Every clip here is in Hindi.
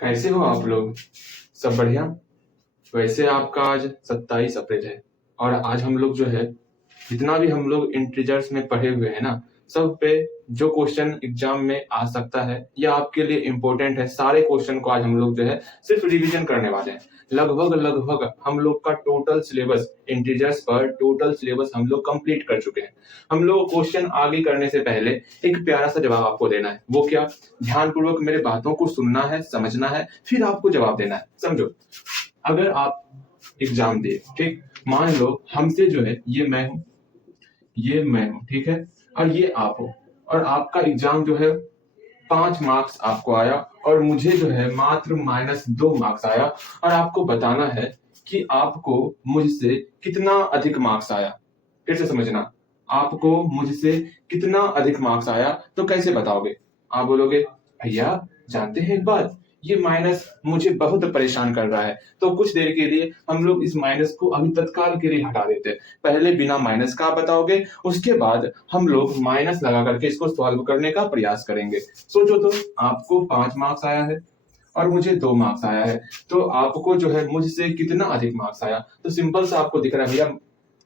कैसे हो आप लोग? सब बढ़िया। वैसे आपका आज 27 अप्रैल है और आज हम लोग जो है जितना भी हम लोग इंटीजर्स में पढ़े हुए हैं ना, सब पे जो क्वेश्चन एग्जाम में आ सकता है या आपके लिए इम्पोर्टेंट है, सारे क्वेश्चन को आज हम लोग जो है सिर्फ रिवीजन करने वाले हैं। लगभग लगभग हम लोग का टोटल सिलेबस इंटीजर्स पर टोटल सिलेबस हम लोग कंप्लीट कर चुके हैं। हम लोग क्वेश्चन आगे करने से पहले एक प्यारा सा जवाब आपको देना है। वो क्या? ध्यानपूर्वक मेरे बातों को सुनना है, समझना है, फिर आपको जवाब देना है। समझो, अगर आप एग्जाम दिए, ठीक, मान लो हमसे जो है ये मैं हूं, ठीक है, और ये आप हो, और आपका एग्जाम जो है 5 मार्क्स आपको आया और मुझे जो है मात्र -2 मार्क्स आया, और आपको बताना है कि आपको मुझसे कितना अधिक मार्क्स आया। फिर से समझना, आपको मुझसे कितना अधिक मार्क्स आया तो कैसे बताओगे? आप बोलोगे, भैया जानते हैं एक बात, ये माइनस मुझे बहुत परेशान कर रहा है, तो कुछ देर के लिए हम लोग इस माइनस को अभी तत्काल के लिए हटा देते हैं। पहले बिना माइनस का आप बताओगे, उसके बाद हम लोग माइनस लगा करके इसको सॉल्व करने का प्रयास करेंगे। सोचो तो, आपको 5 मार्क्स आया है और मुझे 2 मार्क्स आया है, तो आपको जो है मुझसे कितना अधिक मार्क्स आया? तो सिंपल सा आपको दिख रहा है भैया,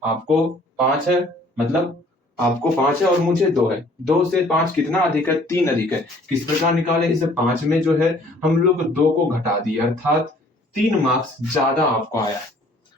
आपको 5 है, मतलब आपको 5 है और मुझे 2 है। 2 से 5 कितना अधिक है? 3 अधिक है। किस प्रकार निकाले? इस 5 में जो है हम लोग 2 को घटा दिए, अर्थात 3 मार्क्स ज्यादा आपको आया है।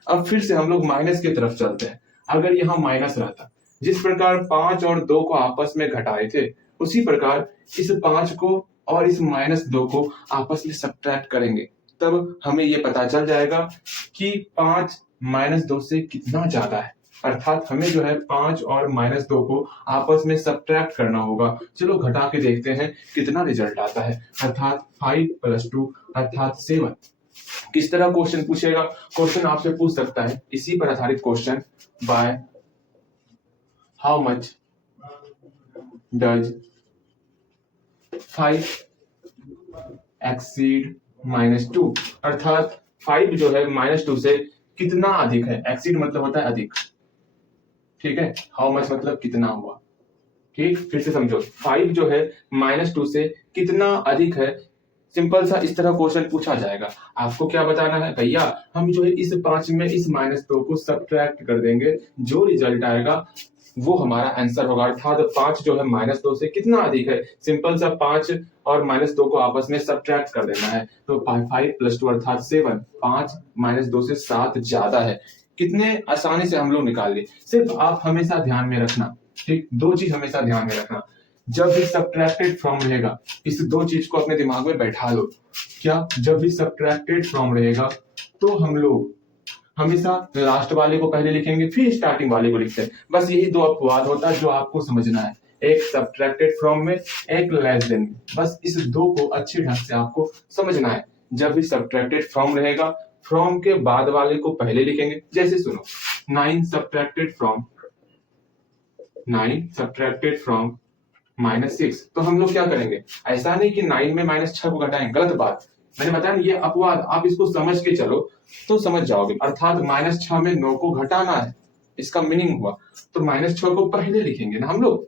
अब फिर से हम लोग माइनस की तरफ चलते हैं। अगर यहाँ माइनस रहता, जिस प्रकार 5 और 2 को आपस में घटाए थे, उसी प्रकार इस 5 को और इस -2 को आपस में सब्ट्रैक्ट करेंगे, तब हमें ये पता चल जाएगा कि 5 -2 से कितना ज्यादा है। अर्थात हमें जो है 5 और -2 को आपस में सब्ट्रैक्ट करना होगा। चलो घटा के देखते हैं कितना रिजल्ट आता है। अर्थात 5 + 2 अर्थात 7। किस तरह क्वेश्चन पूछेगा? क्वेश्चन आपसे पूछ सकता है इसी पर आधारित question, by how much does 5 exceed -2? अर्थात 5 जो है -2 से कितना अधिक है। एक्सीड मतलब होता है अधिक, ठीक है। हाउ मच मतलब कितना हुआ, ठीक। फिर से समझो, 5 जो है -2 से कितना अधिक है। सिंपल सा इस तरह क्वेश्चन पूछा जाएगा। आपको क्या बताना है? भैया हम जो है इस 5 में इस -2 को सब्ट्रैक्ट कर देंगे, जो रिजल्ट आएगा वो हमारा आंसर होगा। अर्थात 5 जो है -2 से कितना अधिक है। सिंपल सा 5 और -2 को आपस में सब्ट्रैक्ट कर देना है, तो 5 + 2 अर्थात 7। 5 -2 से 7 ज्यादा है। कितने आसानी से हम लोग निकाल लिए। सिर्फ आप हमेशा ध्यान में रखना, ठीक, 2 चीज हमेशा ध्यान में रखना। जब भी सब्ट्रैक्टेड फ्रॉम रहेगा, इस 2 चीज को अपने दिमाग में बैठा लो। क्या? जब भी सब्ट्रैक्टेड फ्रॉम रहेगा तो हम लोग हमेशा लास्ट वाले को पहले लिखेंगे, फिर स्टार्टिंग वाले को लिखते हैं। बस यही 2 अपवाद होता है जो आपको समझना है, एक सब्ट्रैक्टेड फ्रॉम में, एक लेस देन में। बस इस 2 को अच्छे ढंग से आपको समझना है। जब भी सब्ट्रैक्टेड फ्रॉम रहेगा, फ्रॉम के बाद वाले को पहले लिखेंगे। जैसे सुनो, 9 सब्ट्रैक्टेड फ्रॉम -6, तो हम लोग क्या करेंगे? ऐसा नहीं कि 9 में -6 को घटाएंगे, गलत बात। मैंने बताया ये अपवाद, आप इसको समझ के चलो तो समझ जाओगे। अर्थात -6 में 9 को घटाना है, इसका मीनिंग हुआ। तो -6 को पहले लिखेंगे ना हम लोग।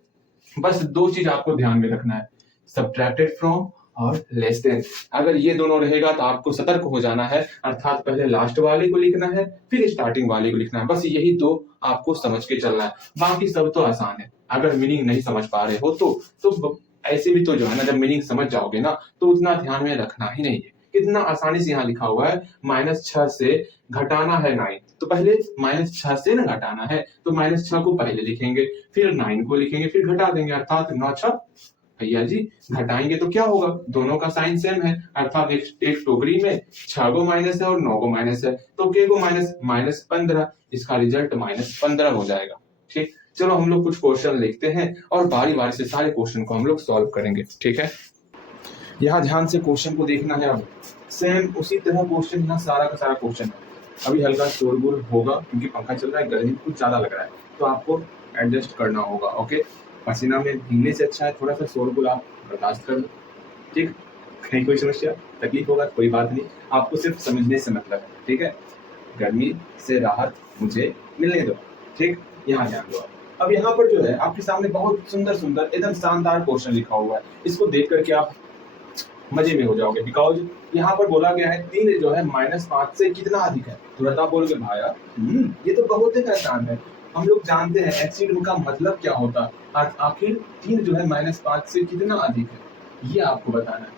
बस 2 चीज आपको ध्यान में रखना है, सब्ट्रैक्टेड फ्रॉम और लेस देन। अगर ये दोनों रहेगा तो आपको सतर्क हो जाना है। अर्थात पहले लास्ट वाले को लिखना है, फिर स्टार्टिंग वाले को लिखना है। बस यही 2 आपको समझ के चलना है, बाकी सब तो आसान है। अगर मीनिंग नहीं समझ पा रहे हो तो ऐसे भी तो जो है ना, जब मीनिंग समझ जाओगे ना तो उतना ध्यान में रखना ही नहीं है। कितना आसानी से यहाँ लिखा हुआ है, -6 से घटाना है 9, तो पहले -6 से ना घटाना है, तो -6 को पहले लिखेंगे, फिर 9 को लिखेंगे, फिर घटा देंगे। अर्थात 9 6, भैया जी घटाएंगे तो क्या होगा? दोनों का साइन सेम है। अर्थात एक टोकरी में 6 को माइनस है और 9 को माइनस है, तो के को -15। इसका रिजल्ट -15 हो जाएगा, ठीक। चलो हम लोग कुछ क्वेश्चन लिखते हैं और बारी बारी से सारे क्वेश्चन को हम लोग सॉल्व करेंगे, ठीक है। यहाँ ध्यान से क्वेश्चन को देखना है। अब सेम उसी तरह क्वेश्चन, यहाँ सारा का सारा क्वेश्चन है। अभी हल्का शोरगुल होगा क्योंकि पंखा चल रहा है, गर्मी कुछ ज्यादा लग रहा है, तो आपको एडजस्ट करना होगा, ओके। पसीना में भीगने से अच्छा है थोड़ा सा शोरगुल आप बर्दाश्त कर लो, ठीक। कहीं कोई समस्या तकलीफ होगा कोई बात नहीं, आपको सिर्फ समझने से मतलब है, ठीक है। गर्मी से राहत मुझे मिलने दो, ठीक। यहाँ ध्यान दो। अब यहाँ पर जो है आपके सामने बहुत सुंदर सुंदर एकदम शानदार क्वेश्चन लिखा हुआ है। इसको देख करके आप मजे में हो जाओगे, बिकॉज यहाँ पर बोला गया है 3 जो है -5 से कितना अधिक है। तुरंत आप बोलोगे भाया ये तो बहुत ही आसान है, हम लोग जानते हैं एक्सीड का मतलब क्या होता है। आखिर 3 जो है -5 से कितना अधिक है ये आपको बताना है।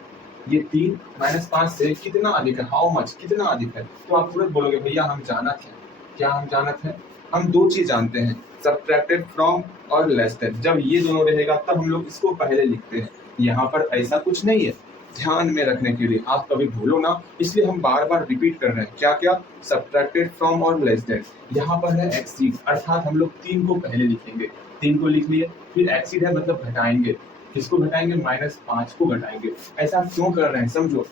ये 3 -5 से कितना अधिक है, हाउ मच, कितना अधिक है। तो आप तुरंत बोलोगे भैया हम जानत है। क्या हम जानत है? हम 2 चीज जानते हैं, सब्ट्रैक्टेड फ्रॉम और लेस देन। जब ये दोनों रहेगा तब हम लोग इसको पहले लिखते हैं। यहाँ पर ऐसा कुछ नहीं है, ध्यान में रखने के लिए, आप कभी भूलो ना, इसलिए हम बार बार रिपीट कर रहे हैं। क्या क्या? सब्ट्रैक्टेड फ्रॉम और लेस देन। यहाँ पर है एक्सीड, अर्थात हम लोग 3 को पहले लिखेंगे। 3 को लिख लिए, फिर एक्सीड है मतलब घटाएंगे। किसको घटाएंगे? -5 को घटाएंगे। ऐसा क्यों कर रहे हैं समझो।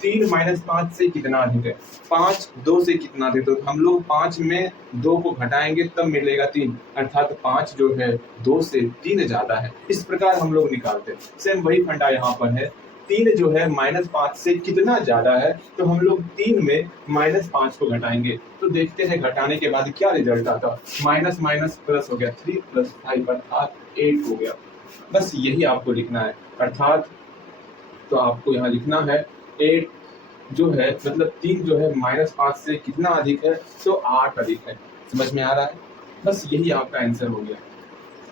3 -5 से कितना अधिक है? 5 2 से कितना अधिक? तो हम लोग 5 में 2 को घटाएंगे तब मिलेगा 3, अर्थात 5 जो है 2 से 3 ज्यादा है। इस प्रकार हम लोग निकालते हैं। सेम वही फंडा यहाँ पर है। 3 जो है -5 से कितना ज्यादा है, तो हम लोग 3 में -5 को घटाएंगे। तो देखते हैं घटाने के बाद क्या रिजल्ट आता। माइनस माइनस प्लस हो गया, 3 + 5 अर्थात 8 हो गया। बस यही आपको लिखना है, अर्थात तो आपको यहाँ लिखना है 8 जो है मतलब 3 जो है -5 से कितना अधिक है, तो 8 अधिक है। समझ में आ रहा है? बस यही आपका आंसर हो गया।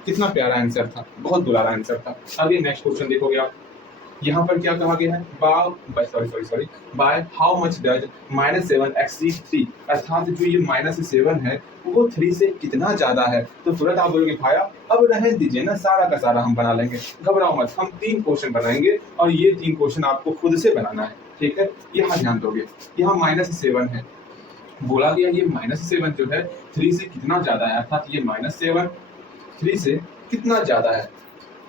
कितना प्यारा आंसर था, बहुत दुलारा आंसर था। आगे नेक्स्ट क्वेश्चन देखोगे आप, यहाँ पर क्या कहा गया है? By how much does -7 exceed 3, अर्थात जो ये -7 है वो 3 से कितना ज्यादा है। तो तुरंत आप बोलोगे भाया अब रहने दीजिए ना, सारा का सारा हम बना लेंगे, घबराओ मत, हम 3 क्वेश्चन बनाएंगे और ये 3 क्वेश्चन आपको खुद से बनाना है, ठीक है। यहाँ ध्यान दोगे, यहाँ -7 है, बोला गया ये -7 जो है 3 से कितना ज्यादा है, अर्थात ये -7 3 से कितना ज्यादा है।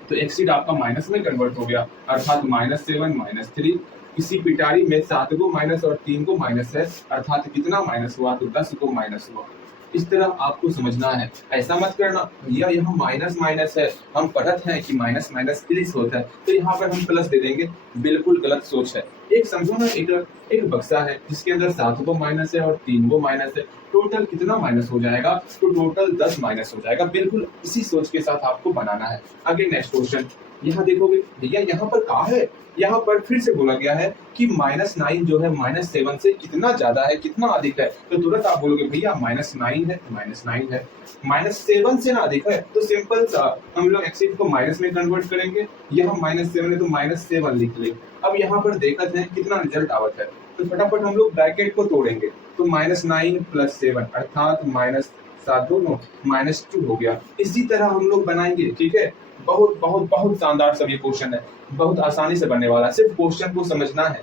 तो एक्सीड आपका माइनस में कन्वर्ट हो गया, अर्थात -7 -3। इसी पिटारी में 7 को माइनस और 3 को माइनस है, अर्थात कितना माइनस हुआ? तो 10 को माइनस हुआ। इस तरह आपको समझना है, ऐसा मत करना भैया यहाँ माइनस माइनस है, हम पढ़ते हैं कि माइनस माइनस प्लस होता है तो यहाँ पर हम प्लस दे देंगे। बिल्कुल गलत सोच है। एक समझो ना, एक बक्सा है जिसके अंदर 7 को माइनस है और 3 को माइनस है, टोटल कितना माइनस हो जाएगा? तो टोटल 10 माइनस हो जाएगा। बिल्कुल इसी सोच के साथ आपको बनाना है। आगे नेक्स्ट क्वेश्चन, यहाँ देखोगे भैया यहाँ पर कहा है, यहाँ पर फिर से बोला गया है कि -9 जो है -7 से कितना ज्यादा है, कितना अधिक है। तो तुरंत आप बोलोगे भैया -9 है, -9 है, -7 से ना अधिक है। तो सिंपल सा हम लोग एक्सीड को माइनस में कन्वर्ट करेंगे। यहाँ -7 है तो -7 लिख ले। अब यहाँ पर देखते हैं कितना रिजल्ट आवत है, तो फटाफट हम लोग ब्रैकेट को तोड़ेंगे। तो -9 + 7 अर्थात -7 दोनों -2 हो गया। इसी तरह हम लोग बनाएंगे, ठीक है। बहुत बहुत बहुत शानदार सब ये क्वेश्चन है, बहुत आसानी से बनने वाला है। सिर्फ क्वेश्चन को समझना है,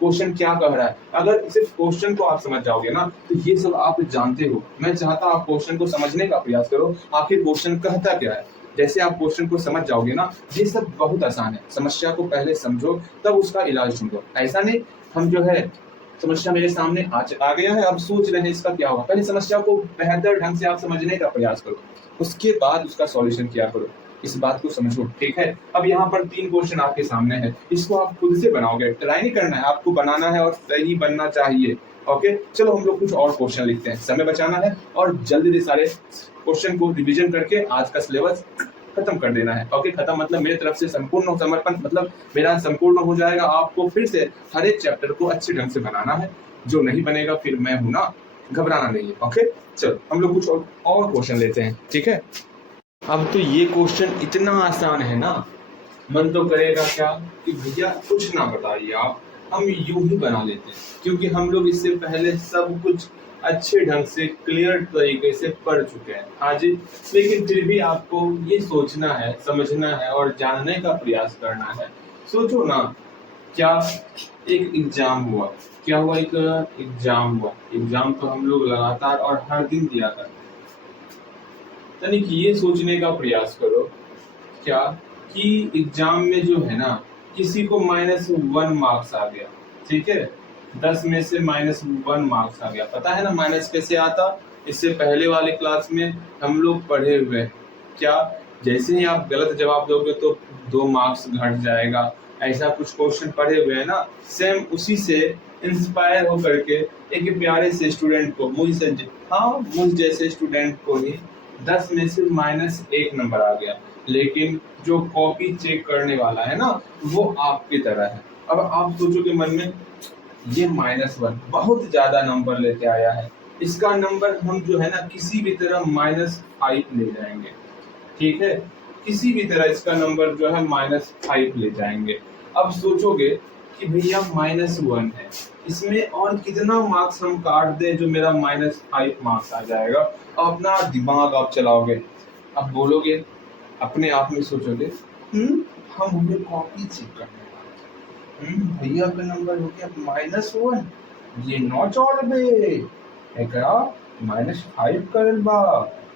क्वेश्चन क्या कह रहा है। अगर सिर्फ क्वेश्चन को आप समझ जाओगे ना तो ये सब आप जानते हो। मैं चाहता हूँ आप क्वेश्चन को समझने का प्रयास करो, आखिर क्वेश्चन कहता क्या है। जैसे आप क्वेश्चन को समझ जाओगे ना, ये सब बहुत आसान है। समस्या को पहले समझो तब उसका इलाज ढूंढो। ऐसा नहीं हम जो है समस्या मेरे सामने आ गया है, अब सोच रहे हैं इसका क्या होगा। पहले समस्या को बेहतर ढंग से आप समझने का प्रयास करो, उसके बाद उसका सॉल्यूशन किया करो। इस बात को समझो, ठीक है। अब यहाँ पर 3 क्वेश्चन आपके सामने है, इसको आप खुद से बनाओगे, ट्राई नहीं करना है, आपको बनाना है और सही बनना चाहिए। ओके, चलो हम लोग कुछ और क्वेश्चन लिखते हैं, समय बचाना है और जल्दी से सारे क्वेश्चन को रिवीजन करके आज का सिलेबस खत्म कर देना है। ओके, खत्म मतलब मेरी तरफ से संपूर्ण समर्पण, मतलब मेरा संपूर्ण हो जाएगा। आपको फिर से हर एक चैप्टर को अच्छे ढंग से बनाना है। जो नहीं बनेगा फिर मैं हूं ना, घबराना नहीं है। ओके, चलो हम लोग कुछ और क्वेश्चन लेते हैं, ठीक है। अब तो ये क्वेश्चन इतना आसान है ना, मन तो करेगा क्या कि भैया कुछ ना बताइए आप, हम यूं ही बना लेते हैं, क्योंकि हम लोग इससे पहले सब कुछ अच्छे ढंग से क्लियर तरीके से पढ़ चुके हैं। हाँ जी, लेकिन फिर भी आपको ये सोचना है, समझना है और जानने का प्रयास करना है। सोचो ना, क्या एक एग्जाम हुआ, क्या हुआ? एक एग्जाम हुआ। एग्जाम तो हम लोग लगातार और हर दिन दिया करते हैं। यानी कि ये सोचने का प्रयास करो क्या कि एग्जाम में जो है ना किसी को -1 मार्क्स आ गया, ठीक है, 10 में से -1 मार्क्स आ गया। पता है ना माइनस कैसे आता? इससे पहले वाले क्लास में हम लोग पढ़े हुए हैं। क्या जैसे ही आप गलत जवाब दोगे तो 2 मार्क्स घट जाएगा, ऐसा कुछ क्वेश्चन पढ़े हुए हैं ना। सेम उसी से इंस्पायर होकर के एक प्यारे से स्टूडेंट को, मुझ जैसे स्टूडेंट को ही 10 में से -1 नंबर आ गया। लेकिन जो कॉपी चेक करने वाला है ना वो आपकी तरह है, अब आप सोचोगे मन में, ये -1 बहुत ज्यादा नंबर लेके आया है, इसका नंबर हम जो है ना किसी भी तरह -5 ले जाएंगे। ठीक है, किसी भी तरह इसका नंबर जो है -5 ले जाएंगे। अब सोचोगे कि भैया -1 है, इसमें और कितना मार्क्स हम काट दें जो मेरा -5 मार्क्स आ जाएगा। अब अपना दिमाग आप चलाओगे, अब बोलोगे, अपने आप में सोचोगे, हम हमें कॉपी चेक करने वाले, भैया का नंबर हो गया -1, ये नॉट ऑल बे एकरा -5 करल बा।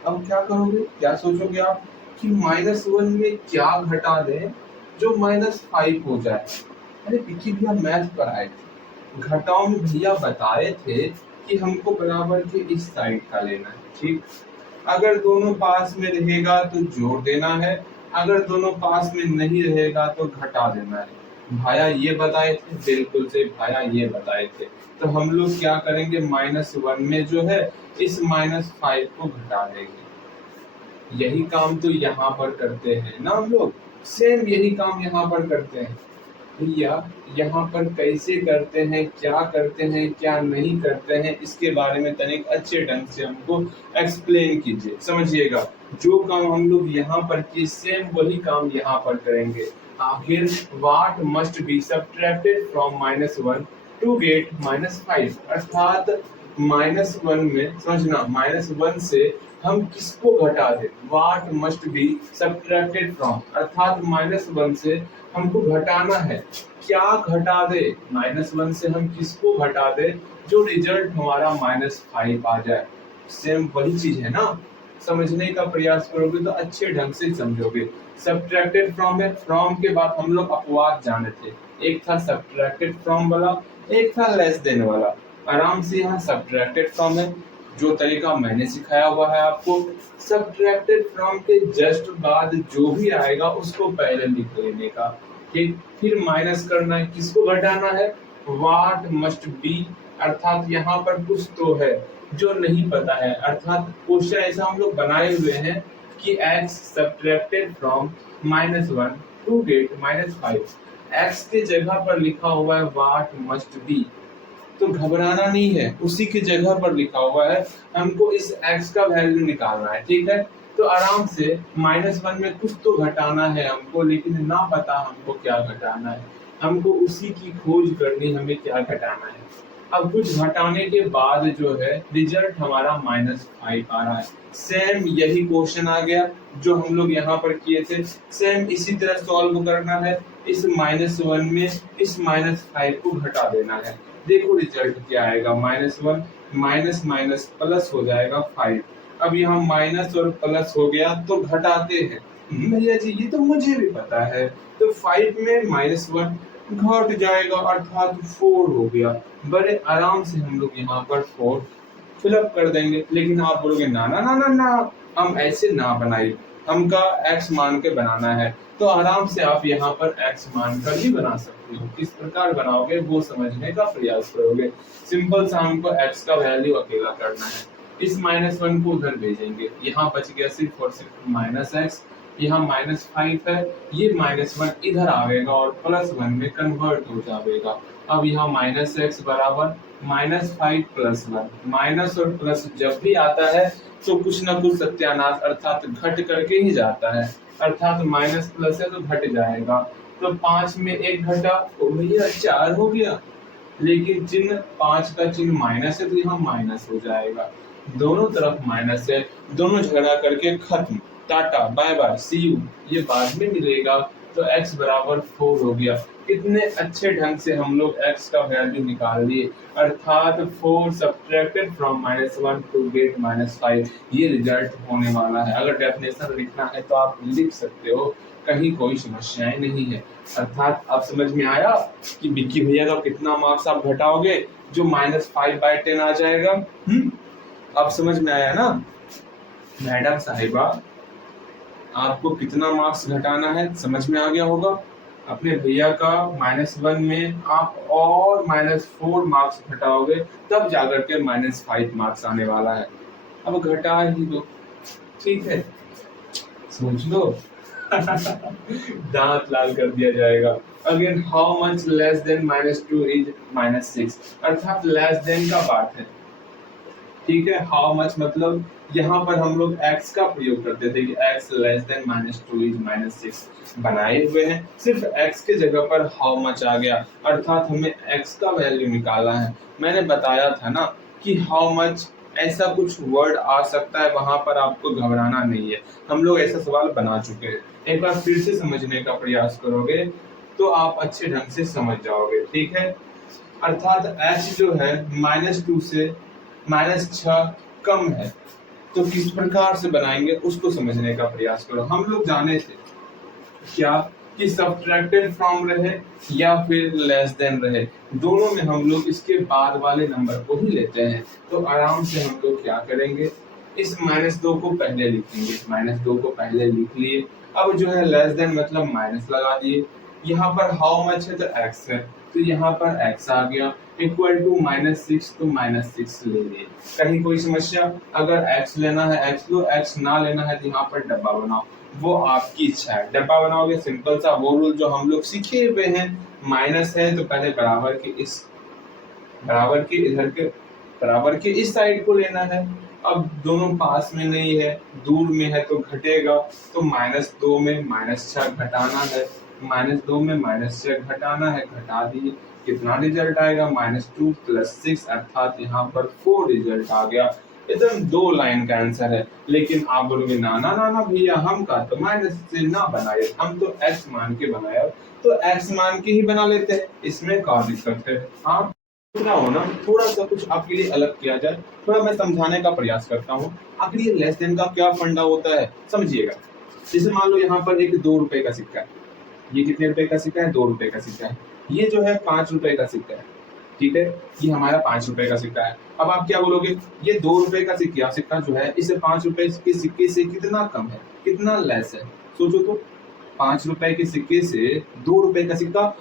अब क्या करोगे, क्या सोचोगे आप कि -1 में क्या घटा दें जो -5 हो जाए। अरे पिछली भैया मैथ पढ़ाए थे, घटाओ में भैया बताए थे कि हमको बराबर के इस साइड का लेना है। ठीक, अगर दोनों पास में रहेगा तो जोड़ देना है, अगर दोनों पास में नहीं रहेगा तो घटा देना है। भाया ये बताए थे, बिल्कुल से भाया ये बताए थे। तो हम लोग क्या करेंगे, -1 में जो है इस -5 को घटा देंगे। यही काम तो यहाँ पर करते हैं ना हम लोग, सेम यही काम यहाँ पर करते हैं। भैया यहाँ पर कैसे करते हैं, क्या करते हैं, क्या नहीं करते हैं, इसके बारे में तनिक अच्छे ढंग से हमको एक्सप्लेन कीजिए, समझिएगा। जो काम हम लोग यहाँ पर किए सेम वही काम यहाँ पर करेंगे। आखिर what must be subtracted from -1 to get -5, अर्थात -1 में समझना, -1 से हम किसको घटा दें, what must be subtracted from, अर्थात -1 से हमको घटाना है, क्या घटा दे, -1 से हम किसको घटा दे जो रिजल्ट हमारा -5 आ जाए। सेम वही चीज है ना, समझने का प्रयास करोगे तो अच्छे ढंग से समझोगे। सब्ट्रैक्टेड फ्रॉम है, फ्रॉम के बाद हम लोग अपवाद जाने थे, एक था सब्ट्रैक्टेड फ्रॉम वाला, एक था लेस देन वाला। आराम से यहाँ सब्ट्रैक्टेड फ्रॉम है, जो तरीका मैंने सिखाया हुआ है आपको। सब्ट्रैक्टेड फ्रॉम के जस्ट बाद जो भी आएगा उसको पहले लिख लेने का। ठीक, फिर माइनस करना है, किसको घटाना है, व्हाट मस्ट बी, अर्थात यहाँ पर कुछ तो है जो नहीं पता है, अर्थात क्वेश्चन ऐसा हम लोग बनाए हुए हैं कि x subtracted from -1 to get -5, x के जगह पर लिखा हुआ है व्हाट मस्ट बी, तो घबराना नहीं है, उसी की जगह पर लिखा हुआ है, हमको इस x का वैल्यू निकालना है। ठीक है, तो आराम से -1 में कुछ तो घटाना है हमको, लेकिन ना पता हमको क्या घटाना है, हमको उसी की खोज करनी, हमें क्या घटाना है। अब कुछ घटाने के बाद जो है रिजल्ट हमारा -5 आ रहा है। सेम यही क्वेश्चन आ गया जो हम लोग यहाँ पर किए थे, सेम इसी तरह सॉल्व करना है। इस -1 में इस -5 को घटा देना है। देखो रिजल्ट क्या आएगा, -1 माइनस माइनस प्लस हो जाएगा 5। अब यहाँ माइनस और प्लस हो गया तो घटाते हैं। भैया जी ये तो मुझे भी पता है, तो 5 में -1 घट जाएगा अर्थात 4 हो गया। बड़े आराम से हम लोग यहाँ पर 4 फिलअप कर देंगे। लेकिन आप बोलोगे ना ना ना ना ना, हम ऐसे ना बनाइए, हमका x मान के बनाना है। तो आराम से आप यहाँ पर x मान कर भी बना सकते हो। किस प्रकार बनाओगे वो समझने का प्रयास करोगे। सिंपल सा हमको x का वैल्यू अकेला करना है, इस -1 को उधर भेजेंगे, यहाँ बच गया सिर्फ और सिर्फ -x, यहाँ -5 है, ये -1 इधर आवेगा और +1 में कन्वर्ट हो जाएगा। अब यहाँ -x बराबर -5 + 1, माइनस और प्लस जब भी आता है तो कुछ ना कुछ सत्यानाश अर्थात घट करके ही जाता है, अर्थात माइनस प्लस है तो घट जाएगा। तो 5 में 1 घटा तो भैया 4 हो गया, लेकिन चिन्ह 5 का चिन्ह माइनस है तो यहाँ माइनस हो जाएगा। दोनों तरफ माइनस है, दोनों झगड़ा करके खत्म, tata bye bye see you, ये बाद में मिलेगा। तो x बराबर 4 हो गया। कितने अच्छे ढंग से हम लोग x का वैल्यू निकाल लिए, अर्थात 4 सब्ट्रैक्टेड फ्रॉम -1 टू गेट -5, ये रिजल्ट होने वाला है। अगर डेफिनेशन लिखना है तो आप लिख सकते हो, कहीं कोई समस्याएं नहीं है। अर्थात आप समझ में आया कि विक्की भैया का कितना मार्क्स आप घटाओगे जो -5/10 आ जाएगा। आप समझ में आया ना मैडम साहिबा, आपको कितना मार्क्स घटाना है समझ में आ गया होगा। अपने भैया का -1 में आप और -4 मार्क्स घटाओगे तब जाकर के -5 मार्क्स आने वाला है। अब घटा ही दो, ठीक है, सोच लो। दांत लाल कर दिया जाएगा। Again how much less than -2 is -6, अर्थात लेस देन का बात है। ठीक है, हाउ मच मतलब यहाँ पर हम लोग x का प्रयोग करते थे कि x लेस देन -2 इज -6 बनाए हुए हैं, सिर्फ x के जगह पर हाउ मच आ गया, अर्थात हमें x का वैल्यू निकालना है। मैंने बताया था ना कि हाउ मच ऐसा कुछ वर्ड आ सकता है, वहां पर आपको घबराना नहीं है, हम लोग ऐसा सवाल बना चुके हैं। एक बार फिर से समझने का प्रयास करोगे तो आप अच्छे ढंग से समझ जाओगे। ठीक है, अर्थात h जो है -2 से -6 कम है, तो किस प्रकार से बनाएंगे उसको समझने का प्रयास करो। हम लोग जाने थे क्या कि सब्ट्रैक्टेड फ्रॉम रहे या फिर लेस देन रहे, दोनों में हम लोग इसके बाद वाले नंबर को ही लेते हैं। तो आराम से हम लोग क्या करेंगे, इस -2 को पहले लिखेंगे, -2 को पहले लिख लिए। अब जो है लेस देन मतलब माइनस लगा दिए, यहाँ पर हाउ मच है तो x है, तो यहाँ पर x आ गया, इक्वल टू -6 तो -6 ले लिए। कहीं कोई समस्या? अगर x लेना है x लो, x ना लेना है तो यहाँ पर डब्बा बनाओ, वो आपकी इच्छा है। डब्बा बनाओगे, सिंपल सा वो रूल जो हम लोग सीखे हुए हैं, माइनस है तो पहले बराबर के इस साइड को लेना है। अब दोनों पास में नहीं है, दूर में है तो घटेगा, तो -2 में -6 घटाना है, -2 में -6 घटाना है, घटा दिए, कितना रिजल्ट आएगा -2 + 6, अर्थात यहाँ पर 4 रिजल्ट आ गया। एकदम 2 लाइन का आंसर है। लेकिन आप बोलोगे ना ना ना ना भैया, हम का तो माइनस से ना बनाए, हम तो x मान के बनाया, तो x मान के ही बना लेते हैं, इसमें क्या दिक्कत है? आप ना हो ना, थोड़ा सा कुछ आपके लिए अलग किया जाए, थोड़ा मैं समझाने का प्रयास करता हूँ। आखिर ये लेस देन का क्या फंडा होता है, समझिएगा। जैसे मान लो यहाँ पर एक 2 रुपए का सिक्का है, ये कितने रुपए का सिक्का है? 2 रुपए का सिक्का है। ये जो है 5 रुपए का सिक्का है, ठीक है, ये हमारा 5 रुपए का सिक्का है। अब आप क्या बोलोगे, ये 2 रुपए का सिक्का जो है, इसे 5 रुपए के सिक्के से कितना कम है, कितना लेस है? सोचो तो, 5 रुपए के सिक्के से 2 रुपए का सिक्का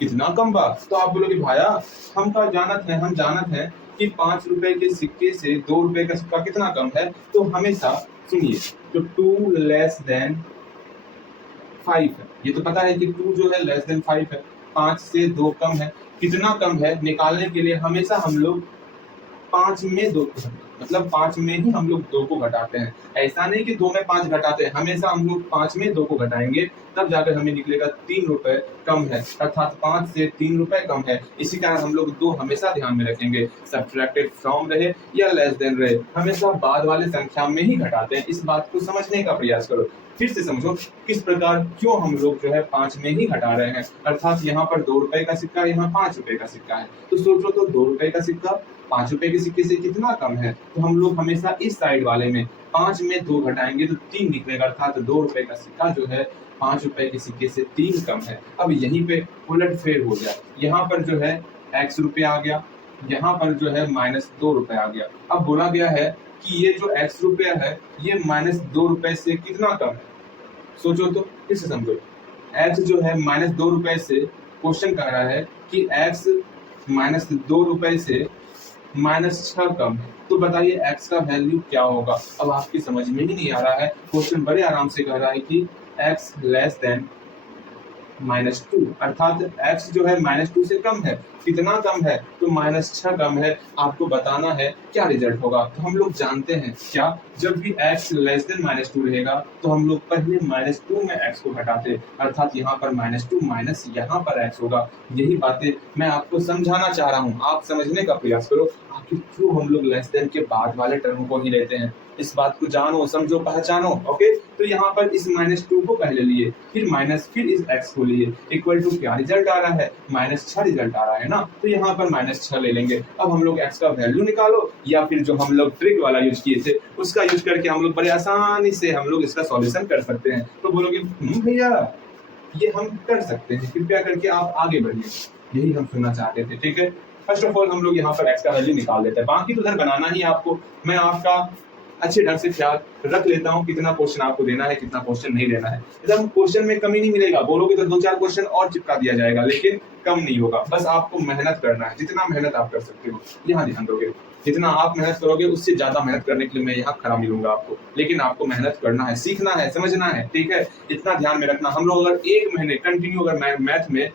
कितना कम बा? तो आप बोलोगे भाया, हम जानत है कि 5 रुपए के सिक्के से 2 रुपए का सिक्का कितना कम है। तो हमेशा सुनिए, जो 2 लेस देन 5 है, ये तो पता है कि 2 जो है लेस देन 5 है, 5 से 2 कम है, कितना कम है निकालने के लिए हमेशा हम लोग 5 में 2 मतलब 5 में ही हम लोग 2 को घटाते हैं। ऐसा नहीं कि 2 में 5 घटाते हैं, हमेशा हम लोग 5 में 2 को घटाएंगे, तब जाकर हमें निकलेगा 3 रुपए कम है, अर्थात 5 से 3 रुपए कम है। इसी कारण हम लोग 2 हमेशा ध्यान में रखेंगे, सब्ट्रैक्टेड फ्रॉम रहे या लेस देन रहे, हमेशा बाद वाले संख्या में ही घटाते हैं। इस बात को समझने का प्रयास करो, फिर से समझो किस प्रकार क्यों हम लोग जो है 5 में ही घटा रहे हैं, अर्थात यहाँ पर 2 रुपए का सिक्का, यहाँ 5 रुपए का सिक्का है, तो सोचो तो 2 रुपए का सिक्का 5 रुपए के सिक्के से कितना कम है, तो हम लोग हमेशा इस साइड वाले में 5 में 2 घटाएंगे तो 3 निकलेगा, अर्थात 2 रुपए का सिक्का जो है 5 रुपए के सिक्के से 3 कम है। अब यहीं पे उलट फेर हो गया, यहाँ पर जो है x रुपए आ गया, यहाँ पर जो है -2 रुपए आ गया। अब बोला गया है कि ये जो x रुपया है ये -2 रुपए से कितना कम है, सोचो तो, फिर से समझो। x जो है -2 रुपए से, क्वेश्चन कह रहा है कि x -2 रुपए से -6 कम है, तो बताइए x का वैल्यू क्या होगा? अब आपकी समझ में ही नहीं आ रहा है, क्वेश्चन बड़े आराम से कह रहा है कि x लेस देन -2, अर्थात x जो है -2 से कम है, कितना कम है? तो -6 कम है, आपको बताना है क्या रिजल्ट होगा। तो हम लोग जानते हैं क्या, जब भी x लेस देन -2 रहेगा तो हम लोग पहले -2 में x को घटाते, अर्थात यहाँ पर -2 माइनस यहाँ पर x होगा। यही बातें मैं आपको समझाना चाह रहा हूँ, आप समझने का प्रयास करो आखिर क्यों हम लोग लेस देन के बाद वाले टर्म को ही लेते हैं। इस बात को जानो, समझो, पहचानो। ओके, तो यहाँ पर इस -2 को पहले लिए, फिर इस x को लिए, इक्वल टू क्या रिजल्ट आ रहा है? -6 रिजल्ट आ रहा है ना, तो यहाँ पर -6 ले लेंगे। अब हम लोग x का वैल्यू निकालो, या फिर जो हम लोग ट्रिक वाला यूज किए थे उसका यूज करके हम लोग बड़े आसानी से हम लोग इसका सॉल्यूशन कर सकते हैं। तो बोलोगे भैया ये हम कर सकते हैं, कृपया करके आप आगे बढ़िए, यही हम सुनना चाहते थे। ठीक है, फर्स्ट ऑफ ऑल हम लोग यहाँ पर x का वैल्यू निकाल देते हैं, बाकी तो उधर बनाना ही आपको, मैं आपका अच्छे ढंग से ख्याल रख लेता हूँ कितना क्वेश्चन आपको देना है, कितना क्वेश्चन नहीं देना है। एकदम क्वेश्चन में कमी नहीं मिलेगा, बोलोगे तो 2-4 क्वेश्चन और चिपका दिया जाएगा, लेकिन कम नहीं होगा। बस आपको मेहनत करना है, जितना मेहनत आप कर सकते हो यहाँ ध्यान दोगे, जितना आप मेहनत करोगे उससे ज्यादा मेहनत करने के लिए मैं यहाँ खड़ा मिलूंगा आपको, लेकिन आपको मेहनत करना है, सीखना है, समझना है। ठीक है, इतना ध्यान में रखना। हम लोग अगर 1 महीने कंटिन्यू अगर मैथ में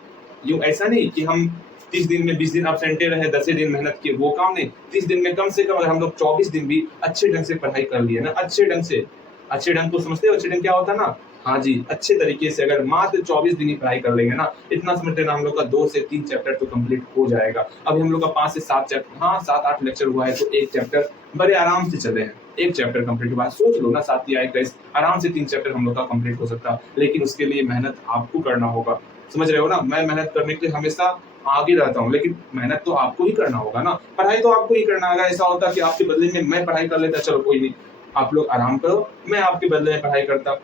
यूं ऐसा नहीं कि हम 30 दिन में 20 दिन absent रहे, 10 दिन मेहनत किए, वो काम नहीं। 30 दिन में कम से कम अगर हम लोग 24 दिन भी अच्छे ढंग से पढ़ाई कर लिए ना, अच्छे ढंग से, अच्छे ढंग को समझते हो अच्छे ढंग क्या होता है ना, हाँ जी, अच्छे तरीके से अगर मात्र 24 दिन ही पढ़ाई कर लेंगे ना, इतना समझ लेना हम लोग का 2 से 3 चैप्टर तो कंप्लीट हो जाएगा। अभी हम लोग का 5 से 7 चैप्टर, हाँ 7-8 लेक्चर हुआ है, तो एक चैप्टर बड़े आराम से चले हैं। एक चैप्टर कंप्लीट हुआ, सोच लो ना 7 या 21 आराम से 3 चैप्टर हम लोग का कंप्लीट हो सकता है, लेकिन उसके लिए मेहनत आपको करना होगा। समझ रहे हो ना, मैं मेहनत करने के लिए हमेशा आगे रहता हूँ, लेकिन मेहनत तो आपको ही करना होगा ना, पढ़ाई तो आपको ही करना। अगर ऐसा होता कि आपके बदले में मैं पढ़ाई कर लेता, चलो कोई नहीं, आप लोग आराम करो, मैं आपके बदले में पढ़ाई करता,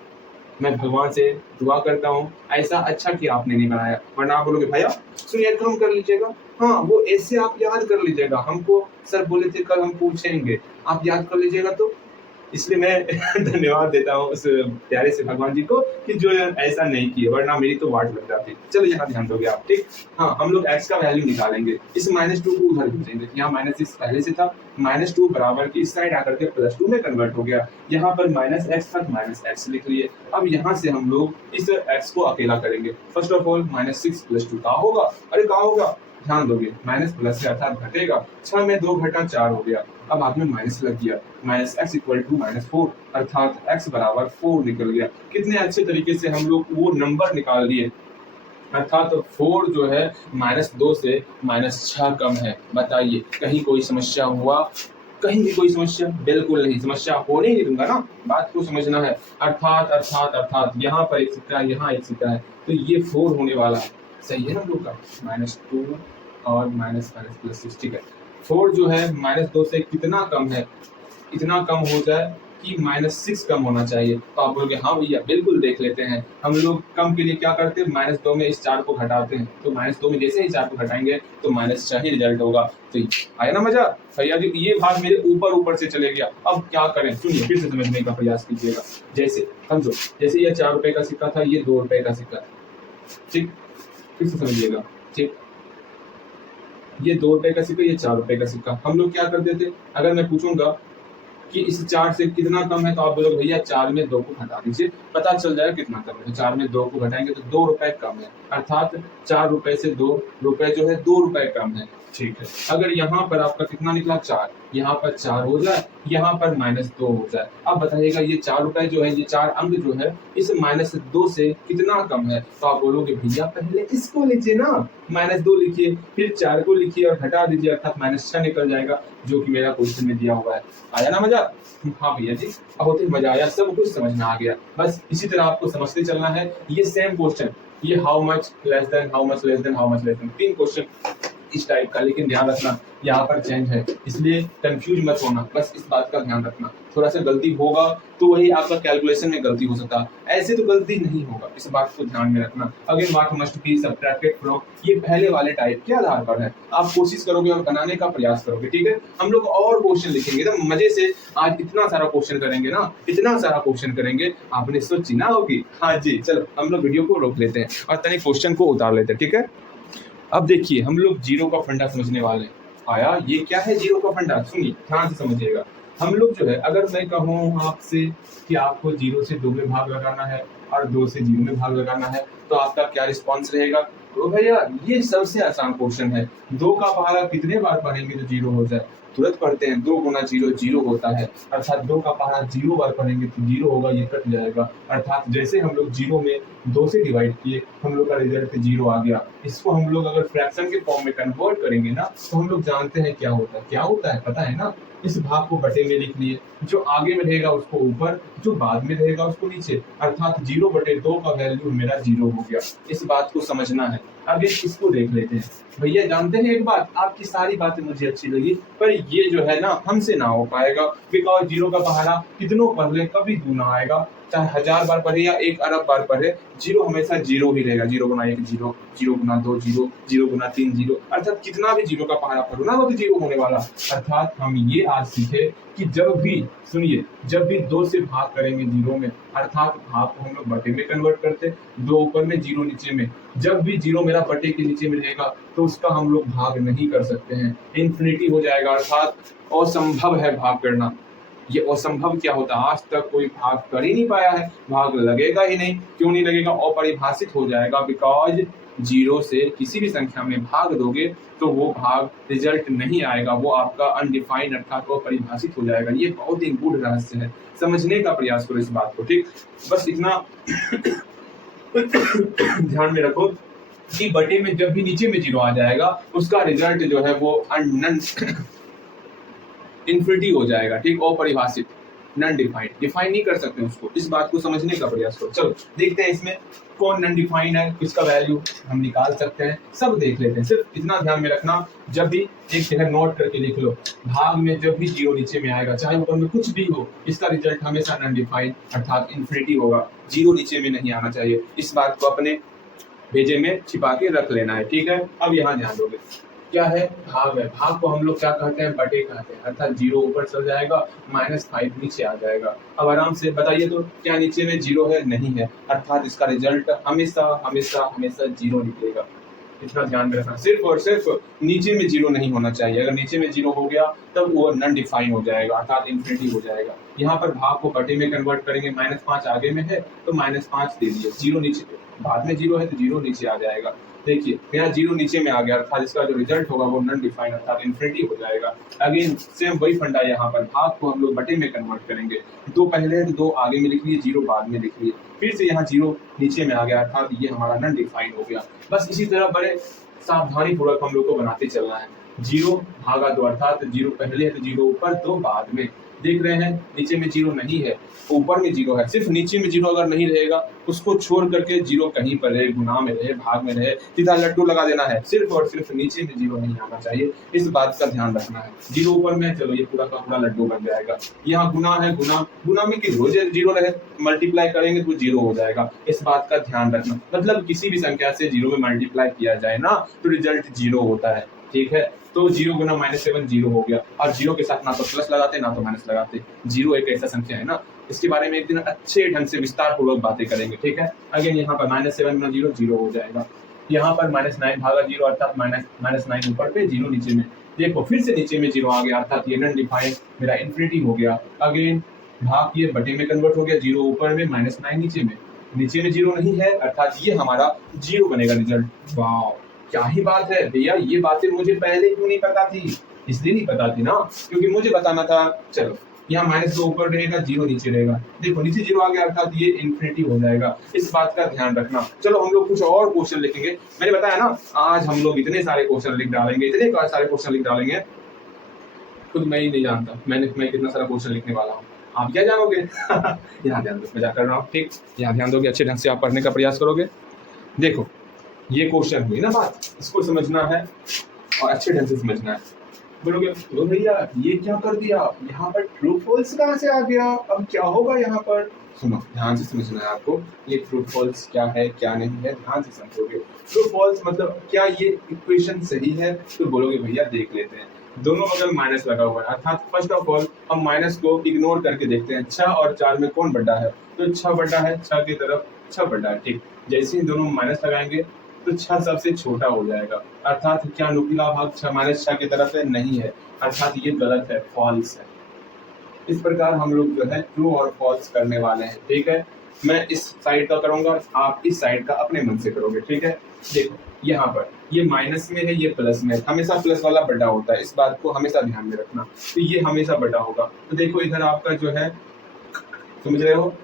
मैं भगवान से दुआ करता हूँ ऐसा अच्छा कि आपने नहीं बनाया, वरना आप बोलोगे भैया सुनिए कम कर लीजिएगा, हाँ वो ऐसे आप याद कर लीजिएगा, हमको सर बोले थे कल हम पूछेंगे, आप याद कर लीजिएगा। तो इसलिए मैं धन्यवाद देता हूँ उस प्यारे से भगवान जी को कि जो ऐसा नहीं किया, वरना मेरी तो वाट लग जाती। चलो यहाँ ध्यान दोगे आप, ठीक। हाँ, हम लोग x का वैल्यू निकालेंगे, इस -2 को उधर भेजेंगे, यहाँ -6 पहले से था, -2 बराबर की इस साइड आकर के +2 में कन्वर्ट हो गया, यहाँ पर -x था, -x लिख लिए। अब यहाँ से हम लोग इस x को अकेला करेंगे। फर्स्ट ऑफ ऑल -6 + 2 कहाँ होगा, अरे कहाँ होगा, ध्यान दोगे, माइनस प्लस से अर्थात घटेगा, 6 में 2 घटा 4 हो गया, अब हाथ में माइनस लग गया, -x = -4 अर्थात x बराबर 4 निकल गया। कितने अच्छे तरीके से हम लोग वो नंबर निकाल लिए, अर्थात 4 जो है -2 से -6 कम है। बताइए कहीं कोई समस्या हुआ, कहीं भी कोई समस्या, बिल्कुल नहीं, समस्या होने ही दूंगा ना, बात को समझना है। अर्थात अर्थात अर्थात यहाँ पर एक सिक्का है, यहाँ एक सिक्का है, तो ये 4 होने वाला है, सही है ना हम लोग का, -2 और -6, ठीक है। 4 जो है -2 से कितना कम है, इतना कम हो जाए कि -6 कम होना चाहिए। तो आप बोलोगे हाँ भैया बिल्कुल देख लेते हैं, हम लोग कम के लिए क्या करते हैं, -2 में इस 4 को घटाते हैं, तो -2 में जैसे ही 4 को घटाएंगे तो -6 ही रिजल्ट होगा। तो आया ना मजा भैया जी, ये भाग मेरे ऊपर से चले गया, अब क्या करें, सुनिए फिर से समझने का प्रयास कीजिएगा। जैसे समझो, जैसे ये 4 रुपए का सिक्का था, ये 2 रुपए का सिक्का था, ठीक, फिर से समझिएगा, ठीक, ये 2 रुपए का सिक्का, ये 4 रुपए का सिक्का, हम लोग क्या करते थे, अगर मैं पूछूंगा कि इस 4 से कितना कम है, तो आप बोलोगे भैया 4 में 2 को घटा दीजिए, पता चल जाएगा कितना कम है। तो 4 में 2 को घटाएंगे तो 2 रुपए कम है, अर्थात 4 रुपए से 2 रुपए जो है 2 रुपए कम है, ठीक है। अगर यहाँ पर आपका कितना निकला 4, यहाँ पर 4 हो जाए, यहाँ पर -2 हो जाए, अब बताइएगा ये 4 रुपए जो है, ये 4 अंक जो है इस -2 से कितना कम है। तो आप बोलोगे भैया पहले इसको लीजिए ना, -2 लिखिए, फिर 4 को लिखिए और हटा दीजिए, अर्थात -6 निकल जाएगा, जो कि मेरा क्वेश्चन में दिया हुआ है। आया ना मजा, हाँ भैया जी, बहुत ही मजा आया, सब कुछ समझ में आ गया। बस इसी तरह आपको समझते चलना है। ये सेम क्वेश्चन, ये how much less than, how much less than, how much less than, 3 question इस टाइप का, लेकिन ध्यान रखना यहाँ पर चेंज है, इसलिए कंफ्यूज मत होना, बस इस बात का ध्यान रखना। थोड़ा सा गलती होगा तो वही आपका कैलकुलेशन में गलती हो सकता है, ऐसे तो गलती नहीं होगा, इस बात को ध्यान में रखना। Again what must be subtracted from, ये पहले वाले टाइप के आधार पर है, आप कोशिश करोगे और बनाने का प्रयास करोगे, ठीक है। हम लोग और क्वेश्चन लिखेंगे एकदम मजे से, आज इतना सारा क्वेश्चन करेंगे ना, इतना सारा क्वेश्चन करेंगे, आपने सोची ना होगी। हाँ जी, चलो हम लोग वीडियो को रोक लेते हैं और तनिक क्वेश्चन को उतार लेते हैं, ठीक है। अब देखिए हम लोग जीरो का फंडा समझने वाले हैं। आया, ये क्या है जीरो का फंडा, सुनिए ध्यान से समझिएगा। हम लोग जो है, अगर मैं कहूँ आपसे कि आपको 0 से 2 में भाग लगाना है और 2 से 0 में भाग लगाना है, तो आपका क्या रिस्पॉन्स रहेगा। तो भैया ये सबसे आसान क्वेश्चन है, 2 का पहाड़ा कितने बार पढ़ेंगे तो 0 हो जाए, तुरंत पढ़ते हैं, 2 गुना 0 0 होता है, अर्थात 2 का पहाड़ा 0 बार पढ़ेंगे तो 0 होगा, ये कट जाएगा, अर्थात जैसे हम लोग 0 में 2 से डिवाइड किए, हम लोग का रिजल्ट 0 आ गया। इसको हम लोग अगर फ्रैक्शन के फॉर्म में कन्वर्ट करेंगे ना, तो हम लोग जानते हैं क्या होता है, क्या होता है पता है ना। इस भाग को बटे में लिख लिए, जो आगे में रहेगा उसको ऊपर, जो बाद में रहेगा उसको नीचे, अर्थात 0/2 का वैल्यू मेरा 0 हो गया। इस बात को समझना है। अब इसको देख लेते हैं। भैया जानते हैं एक बात, आपकी सारी बातें मुझे अच्छी लगी, पर ये जो है ना हमसे ना हो पाएगा, बिकॉज 0 का पहाड़ा कितनों पढ़ ले कभी दूना आएगा, चाहे 1000 बार पढ़े या 1 अरब बार पढ़े, 0 हमेशा 0 ही रहेगा। 0 गुना 1 0, 0 गुना 2 0, 0 गुना 3 0, अर्थात कितना भी 0 का पहाड़ा पढ़ो ना वो तो 0 होने वाला। अर्थात हम ये आज सीखे कि जब भी, सुनिए, जब भी 2 से भाग करेंगे 0 में, अर्थात भाग को हम लोग बटे में कन्वर्ट करते, 2 ऊपर में 0 नीचे में, जब भी 0 मेरा बटे के नीचे में रहेगा तो उसका हम लोग भाग नहीं कर सकते हैं, इन्फिनिटी हो जाएगा, अर्थात असंभव है भाग करना। ये असंभव क्या होता है, आज तक कोई भाग कर ही नहीं पाया है, भाग लगेगा ही नहीं। क्यों नहीं लगेगा, अपरिभाषित हो जाएगा, बिकॉज जीरो से किसी भी संख्या में भाग दोगे तो वो भाग रिजल्ट नहीं आएगा, वो आपका अनडिफाइंड अर्थात अपरिभाषित हो जाएगा। ये बहुत ही गूढ़ रहस्य है, समझने का प्रयास करो इस बात को, ठीक। बस इतना ध्यान में रखो कि बटे में जब भी नीचे में जीरो आ जाएगा उसका रिजल्ट जो है वो इन्फिनिटी हो जाएगा, ठीक, अपरिभाषित, नॉन डिफाइंड, डिफाइन नहीं कर सकते उसको। इस बात को समझने का प्रयास करो। चलो देखते हैं इसमें कौन नॉन डिफाइंड है, इसका वैल्यू हम निकाल सकते हैं, सब देख लेते हैं। सिर्फ इतना ध्यान में रखना, जब भी एक जगह नोट करके लिख लो, भाग में जब भी जीरो नीचे में आएगा, चाहे ऊपर में कुछ भी हो, इसका रिजल्ट हमेशा नॉन डिफाइंड अर्थात इन्फिनिटी होगा, जीरो नीचे में नहीं आना चाहिए। इस बात को अपने भेजे में छिपा के रख लेना है, ठीक है। अब यहाँ ध्यान दोगे, क्या है, भाग है, भाग को हम लोग क्या कहते हैं, बटे कहते हैं, अर्थात जीरो ऊपर चल जाएगा, -5 नीचे आ जाएगा। अब आराम से बताइए तो क्या नीचे में जीरो है, नहीं है, अर्थात इसका रिजल्ट हमेशा हमेशा हमेशा जीरो निकलेगा। इतना ध्यान में रखना, सिर्फ और सिर्फ नीचे में जीरो नहीं होना चाहिए। अगर नीचे में जीरो हो गया तब वो नॉन डिफाइन हो जाएगा, अर्थात इन्फिनिटी हो जाएगा। यहाँ पर भाग को बटे में कन्वर्ट करेंगे, -5 आगे में है तो -5 दे दिए, जीरो नीचे, बाद में जीरो है तो जीरो नीचे आ जाएगा। देखिए यहाँ जीरो नीचे में आ गया, अर्थात इसका जो रिजल्ट होगा वो नॉन डिफाइंड अर्थात इन्फिनिटी हो जाएगा। अगेन सेम वही फंडा, यहाँ पर भाग को हम लोग बटे में कन्वर्ट करेंगे, दो पहले है तो दो आगे में लिख लिए, जीरो बाद में लिख लिए, फिर से यहाँ जीरो नीचे में आ गया, अर्थात ये हमारा नॉन डिफाइंड हो गया। बस इसी तरह बड़े सावधानी पूर्वक हम लोग को बनाते चलना है। जीरो भागा दो, अर्थात जीरो पहले है तो जीरो ऊपर, दो बाद में। देख रहे हैं नीचे में जीरो नहीं है, ऊपर में जीरो है, सिर्फ नीचे में जीरो अगर नहीं रहेगा उसको छोड़ करके जीरो कहीं पर रहे, गुना में रहे, भाग में रहे, सीधा लट्टू लगा देना है, सिर्फ और सिर्फ नीचे में जीरो नहीं आना चाहिए। इस बात का ध्यान रखना है। जीरो ऊपर में, चलो ये पूरा का पूरा लड्डू बन जाएगा। यहाँ गुना है, गुना में कि रोज जीरो रहे, मल्टीप्लाई करेंगे तो जीरो हो जाएगा। इस बात का ध्यान रखना, मतलब किसी भी संख्या से जीरो में मल्टीप्लाई किया जाए ना तो रिजल्ट जीरो होता है, ठीक है। तो जीरो गुना -7 जीरो हो गया, और जीरो के साथ ना तो प्लस लगाते ना तो माइनस लगाते। जीरो एक ऐसा संख्या है ना, इसके बारे में एक दिन अच्छे ढंग से विस्तार पूर्वक बातें करेंगे, ठीक है। अगेन यहाँ पर -7 गुना जीरो, जीरो हो जाएगा। यहाँ पर -9 भागा जीरो, अर्थात -9 ऊपर पे, जीरो नीचे में। देखो फिर से नीचे में जीरो आ गया, अर्थात ये नॉन डिफाइंड मेरा इन्फिनिटी हो गया। अगेन भाग ये बटे में कन्वर्ट हो गया, जीरो ऊपर में, -9 नीचे में जीरो नहीं है, अर्थात ये हमारा जीरो बनेगा रिजल्ट। वाह क्या ही बात है भैया, ये बातें मुझे पहले क्यों नहीं पता थी, इसलिए नहीं पता थी ना क्योंकि मुझे बताना था। चलो यहाँ -2 ऊपर रहेगा, जीरो नीचे रहेगा, देखो नीचे जीरो आ गया, अर्थात ये इन्फिनिटी हो जाएगा। इस बात का ध्यान रखना। चलो हम लोग कुछ और क्वेश्चन लिखेंगे, मैंने बताया ना आज हम लोग इतने सारे क्वेश्चन लिख डालेंगे, इतने सारे क्वेश्चन लिख डालेंगे, खुद मैं ही नहीं जानता मैं कितना सारा क्वेश्चन लिखने वाला हूँ, आप क्या जानोगे। यहाँ ध्यान दो, मजाक कर रहा हूँ, ठीक, यहाँ ध्यान दोगे, अच्छे ढंग से आप पढ़ने का प्रयास करोगे। देखो ये क्वेश्चन हुई ना बात, इसको समझना है और अच्छे ढंग से समझना है। बोलोगे तो भैया ये क्या कर दिया, यहाँ पर ट्रू फॉल्स कहाँ से आ गया, अब क्या होगा यहाँ पर। सुनो ध्यान से समझना है आपको, ये ट्रू फॉल्स क्या है क्या नहीं है, ध्यान से समझोगे। ट्रू फॉल्स मतलब क्या ये इक्वेशन सही है, तो बोलोगे भैया देख लेते हैं, दोनों बगल माइनस लगा हुआ है, अर्थात फर्स्ट ऑफ ऑल हम माइनस को इग्नोर करके देखते हैं, 6 और 4 में कौन बड़ा है, तो 6 बड़ा है, 6 की तरफ 6 बड़ा है, ठीक। जैसे ही दोनों माइनस लगाएंगे तो 6 सबसे छोटा हो जाएगा, अर्थात क्या नुकीला भाग 6 की तरफ है, नहीं है, अर्थात ये गलत है, फॉल्स है। इस प्रकार हम लोग जो है ट्रू और फॉल्स करने वाले हैं, ठीक है। मैं इस साइड का करूंगा, आप इस साइड का अपने मन से करोगे, ठीक है। देखो यहाँ पर ये माइनस में है, ये प्लस में है, हमेशा प्लस वाला बड़ा होता है, इस बात को हमेशा ध्यान में रखना, तो ये हमेशा बड़ा होगा। तो देखो इधर आपका जो है, समझ रहे हो,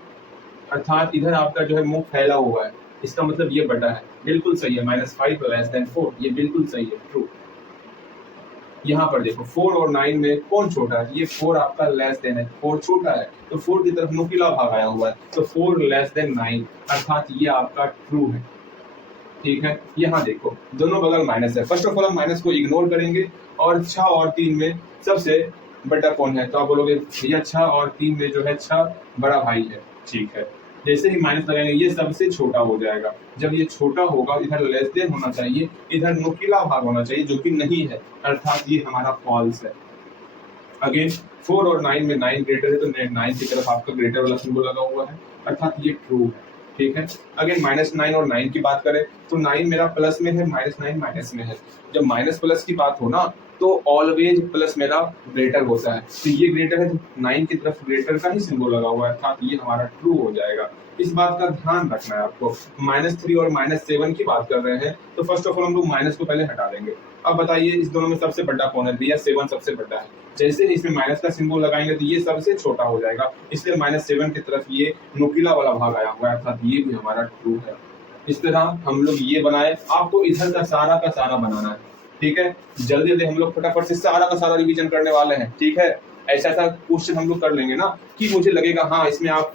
अर्थात इधर आपका जो है मुंह फैला हुआ है, इसका मतलब ये बड़ा है, बिल्कुल सही है, -5 लेस देन 4, ये बिल्कुल सही है, ट्रू। यहाँ पर देखो 4 और 9 में कौन छोटा है, ये 4 आपका लेस देन है, 4 छोटा है, तो 4 की तरफ नुकीला भाग आया हुआ है, तो 4 लेस देन 9, अर्थात ये आपका ट्रू है, ठीक है। यहाँ देखो दोनों बगल माइनस है, फर्स्ट ऑफ ऑल हम माइनस को इग्नोर करेंगे, और 6 और 3 में सबसे बड़ा कौन है, तो आप बोलोगे भैया 6 और 3 में जो है 6 बड़ा भाई है, ठीक है। जैसे ही माइनस लगाएंगे ये सबसे छोटा हो जाएगा, जब ये छोटा होगा इधर लेस देन होना चाहिए, इधर नुकीला भाग होना चाहिए, जो कि नहीं है, अर्थात ये हमारा फॉल्स है। अगेन 4 और 9 में 9 ग्रेटर है, तो 9 की तरफ आपका ग्रेटर वाला सिंबल लगा हुआ है, अर्थात ये ट्रू है, ठीक है। अगेन -9 और 9 की बात करें तो 9 मेरा प्लस में है, -9 माइनस में है। जब माइनस प्लस की बात हो ना तो ऑलवेज प्लस मेरा ग्रेटर होता है, तो ये ग्रेटर है तो 9 की तरफ ग्रेटर का ही सिंबल लगा हुआ है, अर्थात ये हमारा ट्रू हो जाएगा। इस बात का ध्यान रखना है आपको। -3 और -7 की बात कर रहे हैं, तो फर्स्ट ऑफ ऑल हम लोग माइनस को पहले हटा देंगे। अब बताइए इस दोनों में सबसे बड़ा कौन है? भैया 7 सबसे बड़ा है। जैसे ही इसमें माइनस का सिंबल लगाएंगे तो ये सबसे छोटा हो जाएगा, इसलिए -7 की तरफ ये नुकीला वाला भाग आया हुआ है, अर्थात ये भी हमारा ट्रू है। इस तरह हम लोग ये बनाए, आपको इधर का सारा बनाना है, ठीक है। जल्दी जल्दी हम लोग फटाफट से सारा का सारा रिवीजन करने वाले हैं, ठीक है। ऐसा ऐसा क्वेश्चन हम लोग कर लेंगे ना कि मुझे लगेगा हाँ इसमें आप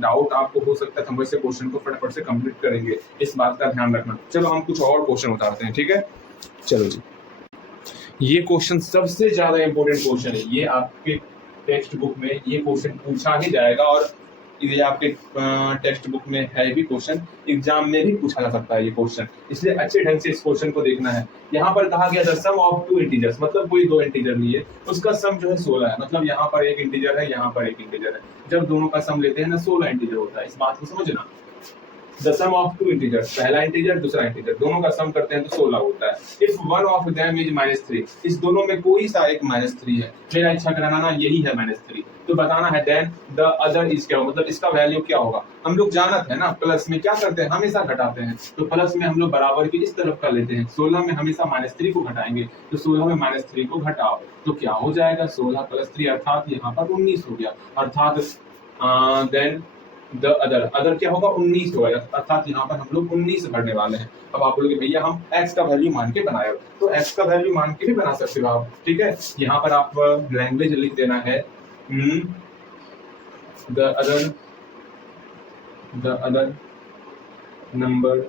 डाउट आपको हो सकता है, तो हम वैसे क्वेश्चन को फटाफट से कंप्लीट करेंगे, इस बात का ध्यान रखना। चलो हम कुछ और क्वेश्चन उतारते हैं, ठीक है। चलो जी, ये क्वेश्चन सबसे ज्यादा इंपॉर्टेंट क्वेश्चन है, ये आपके टेक्स्ट बुक में ये क्वेश्चन पूछा ही जाएगा, और ये आपके टेक्स्ट बुक में है भी क्वेश्चन, एग्जाम में भी पूछा जा सकता है ये क्वेश्चन, इसलिए अच्छे ढंग से इस क्वेश्चन को देखना है। यहाँ पर कहा गया था सम ऑफ 2 इंटीजर्स, मतलब कोई 2 इंटीजर लिए, उसका सम जो है 16 है, मतलब यहाँ पर एक इंटीजर है, यहाँ पर एक इंटीजर है, जब दोनों का सम लेते हैं ना 16 इंटीजर होता है, इस बात को समझना। The sum of 2 integers, पहला इंटीजर दूसरा इंटीजर, दोनों का सम करते हैं तो 16 होता है। If one of them is -3, इस दोनों में कोई सा एक -3 है, मेरा इच्छा कराना ना यही है -3, तो बताना है then the other is क्या होगा, मतलब इसका वैल्यू क्या होगा। हम लोग जानते हैं ना प्लस में क्या करते हैं, हमेशा घटाते हैं, तो प्लस में हम लोग बराबर की इस तरफ का लेते हैं, 16 में हमेशा -3 को घटाएंगे, तो 16 में -3 को घटाओ तो क्या हो जाएगा 16 + 3, अर्थात यहाँ पर 19 हो गया, अर्थात देन द अदर क्या होगा 19 होगा, अर्थात यहाँ पर हम लोग 19 भरने वाले हैं। अब आप बोलोगे भैया हम x का वैल्यू मान के बनाए, तो x का वैल्यू मान के भी बना सकते हो आप, ठीक है। यहाँ पर आप लैंग्वेज लिख देना है the other number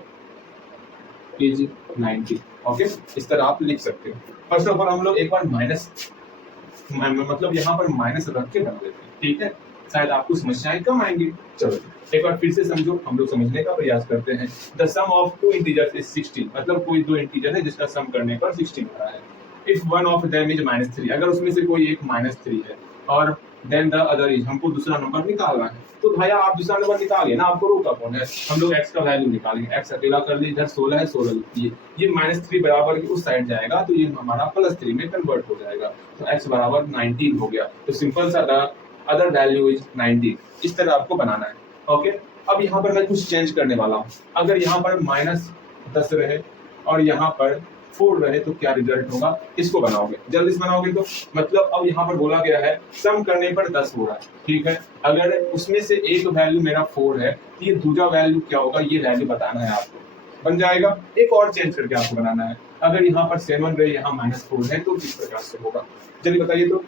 is 90, okay, इस तरह आप लिख सकते हो। फर्स्ट ऑफ ऑल हम लोग एक बार माइनस मतलब यहाँ पर माइनस रख के बना देते हैं, ठीक है, शायद आपको समस्याएं कम आएंगी। चलो एक बार फिर से समझो, हम लोग समझने का प्रयास करते हैं। The sum of 2 integers is 16, मतलब कोई 2 इंटीजर है जिसका सम करने पर 16 आ रहा है। If one of them is -3, अगर उसमें से कोई एक -3 है, और देन द अदर इज, हमको दूसरा नंबर निकालना है, तो भैया आप दूसरा नंबर निकालिए ना, आपको रोका कौन है। हम लोग x का वैल्यू निकालेंगे, x अकेला कर लीजिए, इधर 16 है, 16 लिखिए, ये -3 बराबर की उस साइड जाएगा तो ये हमारा +3 में कन्वर्ट हो जाएगा, तो x बराबर 19 हो गया। तो सिंपल सा द अदर वैल्यू इज 19, इस तरह आपको बनाना है, ओके। अब यहाँ पर मैं कुछ चेंज करने वाला हूँ, अगर यहाँ पर -10 रहे और यहाँ पर 4 रहे तो क्या रिजल्ट होगा, इसको बनाओगे, जल्दी से बनाओगे तो मतलब अब यहाँ पर बोला गया है सम करने पर 10 हो रहा है, ठीक है। अगर उसमें से एक वैल्यू मेरा 4 है तो ये दूसरा वैल्यू क्या होगा, ये वैल्यू बताना है आपको, बन जाएगा। एक और चेंज करके आपको बनाना है, अगर यहाँ पर 7 रहे, यहाँ -4 है तो किस प्रकार से होगा, जल्दी बताइए तो,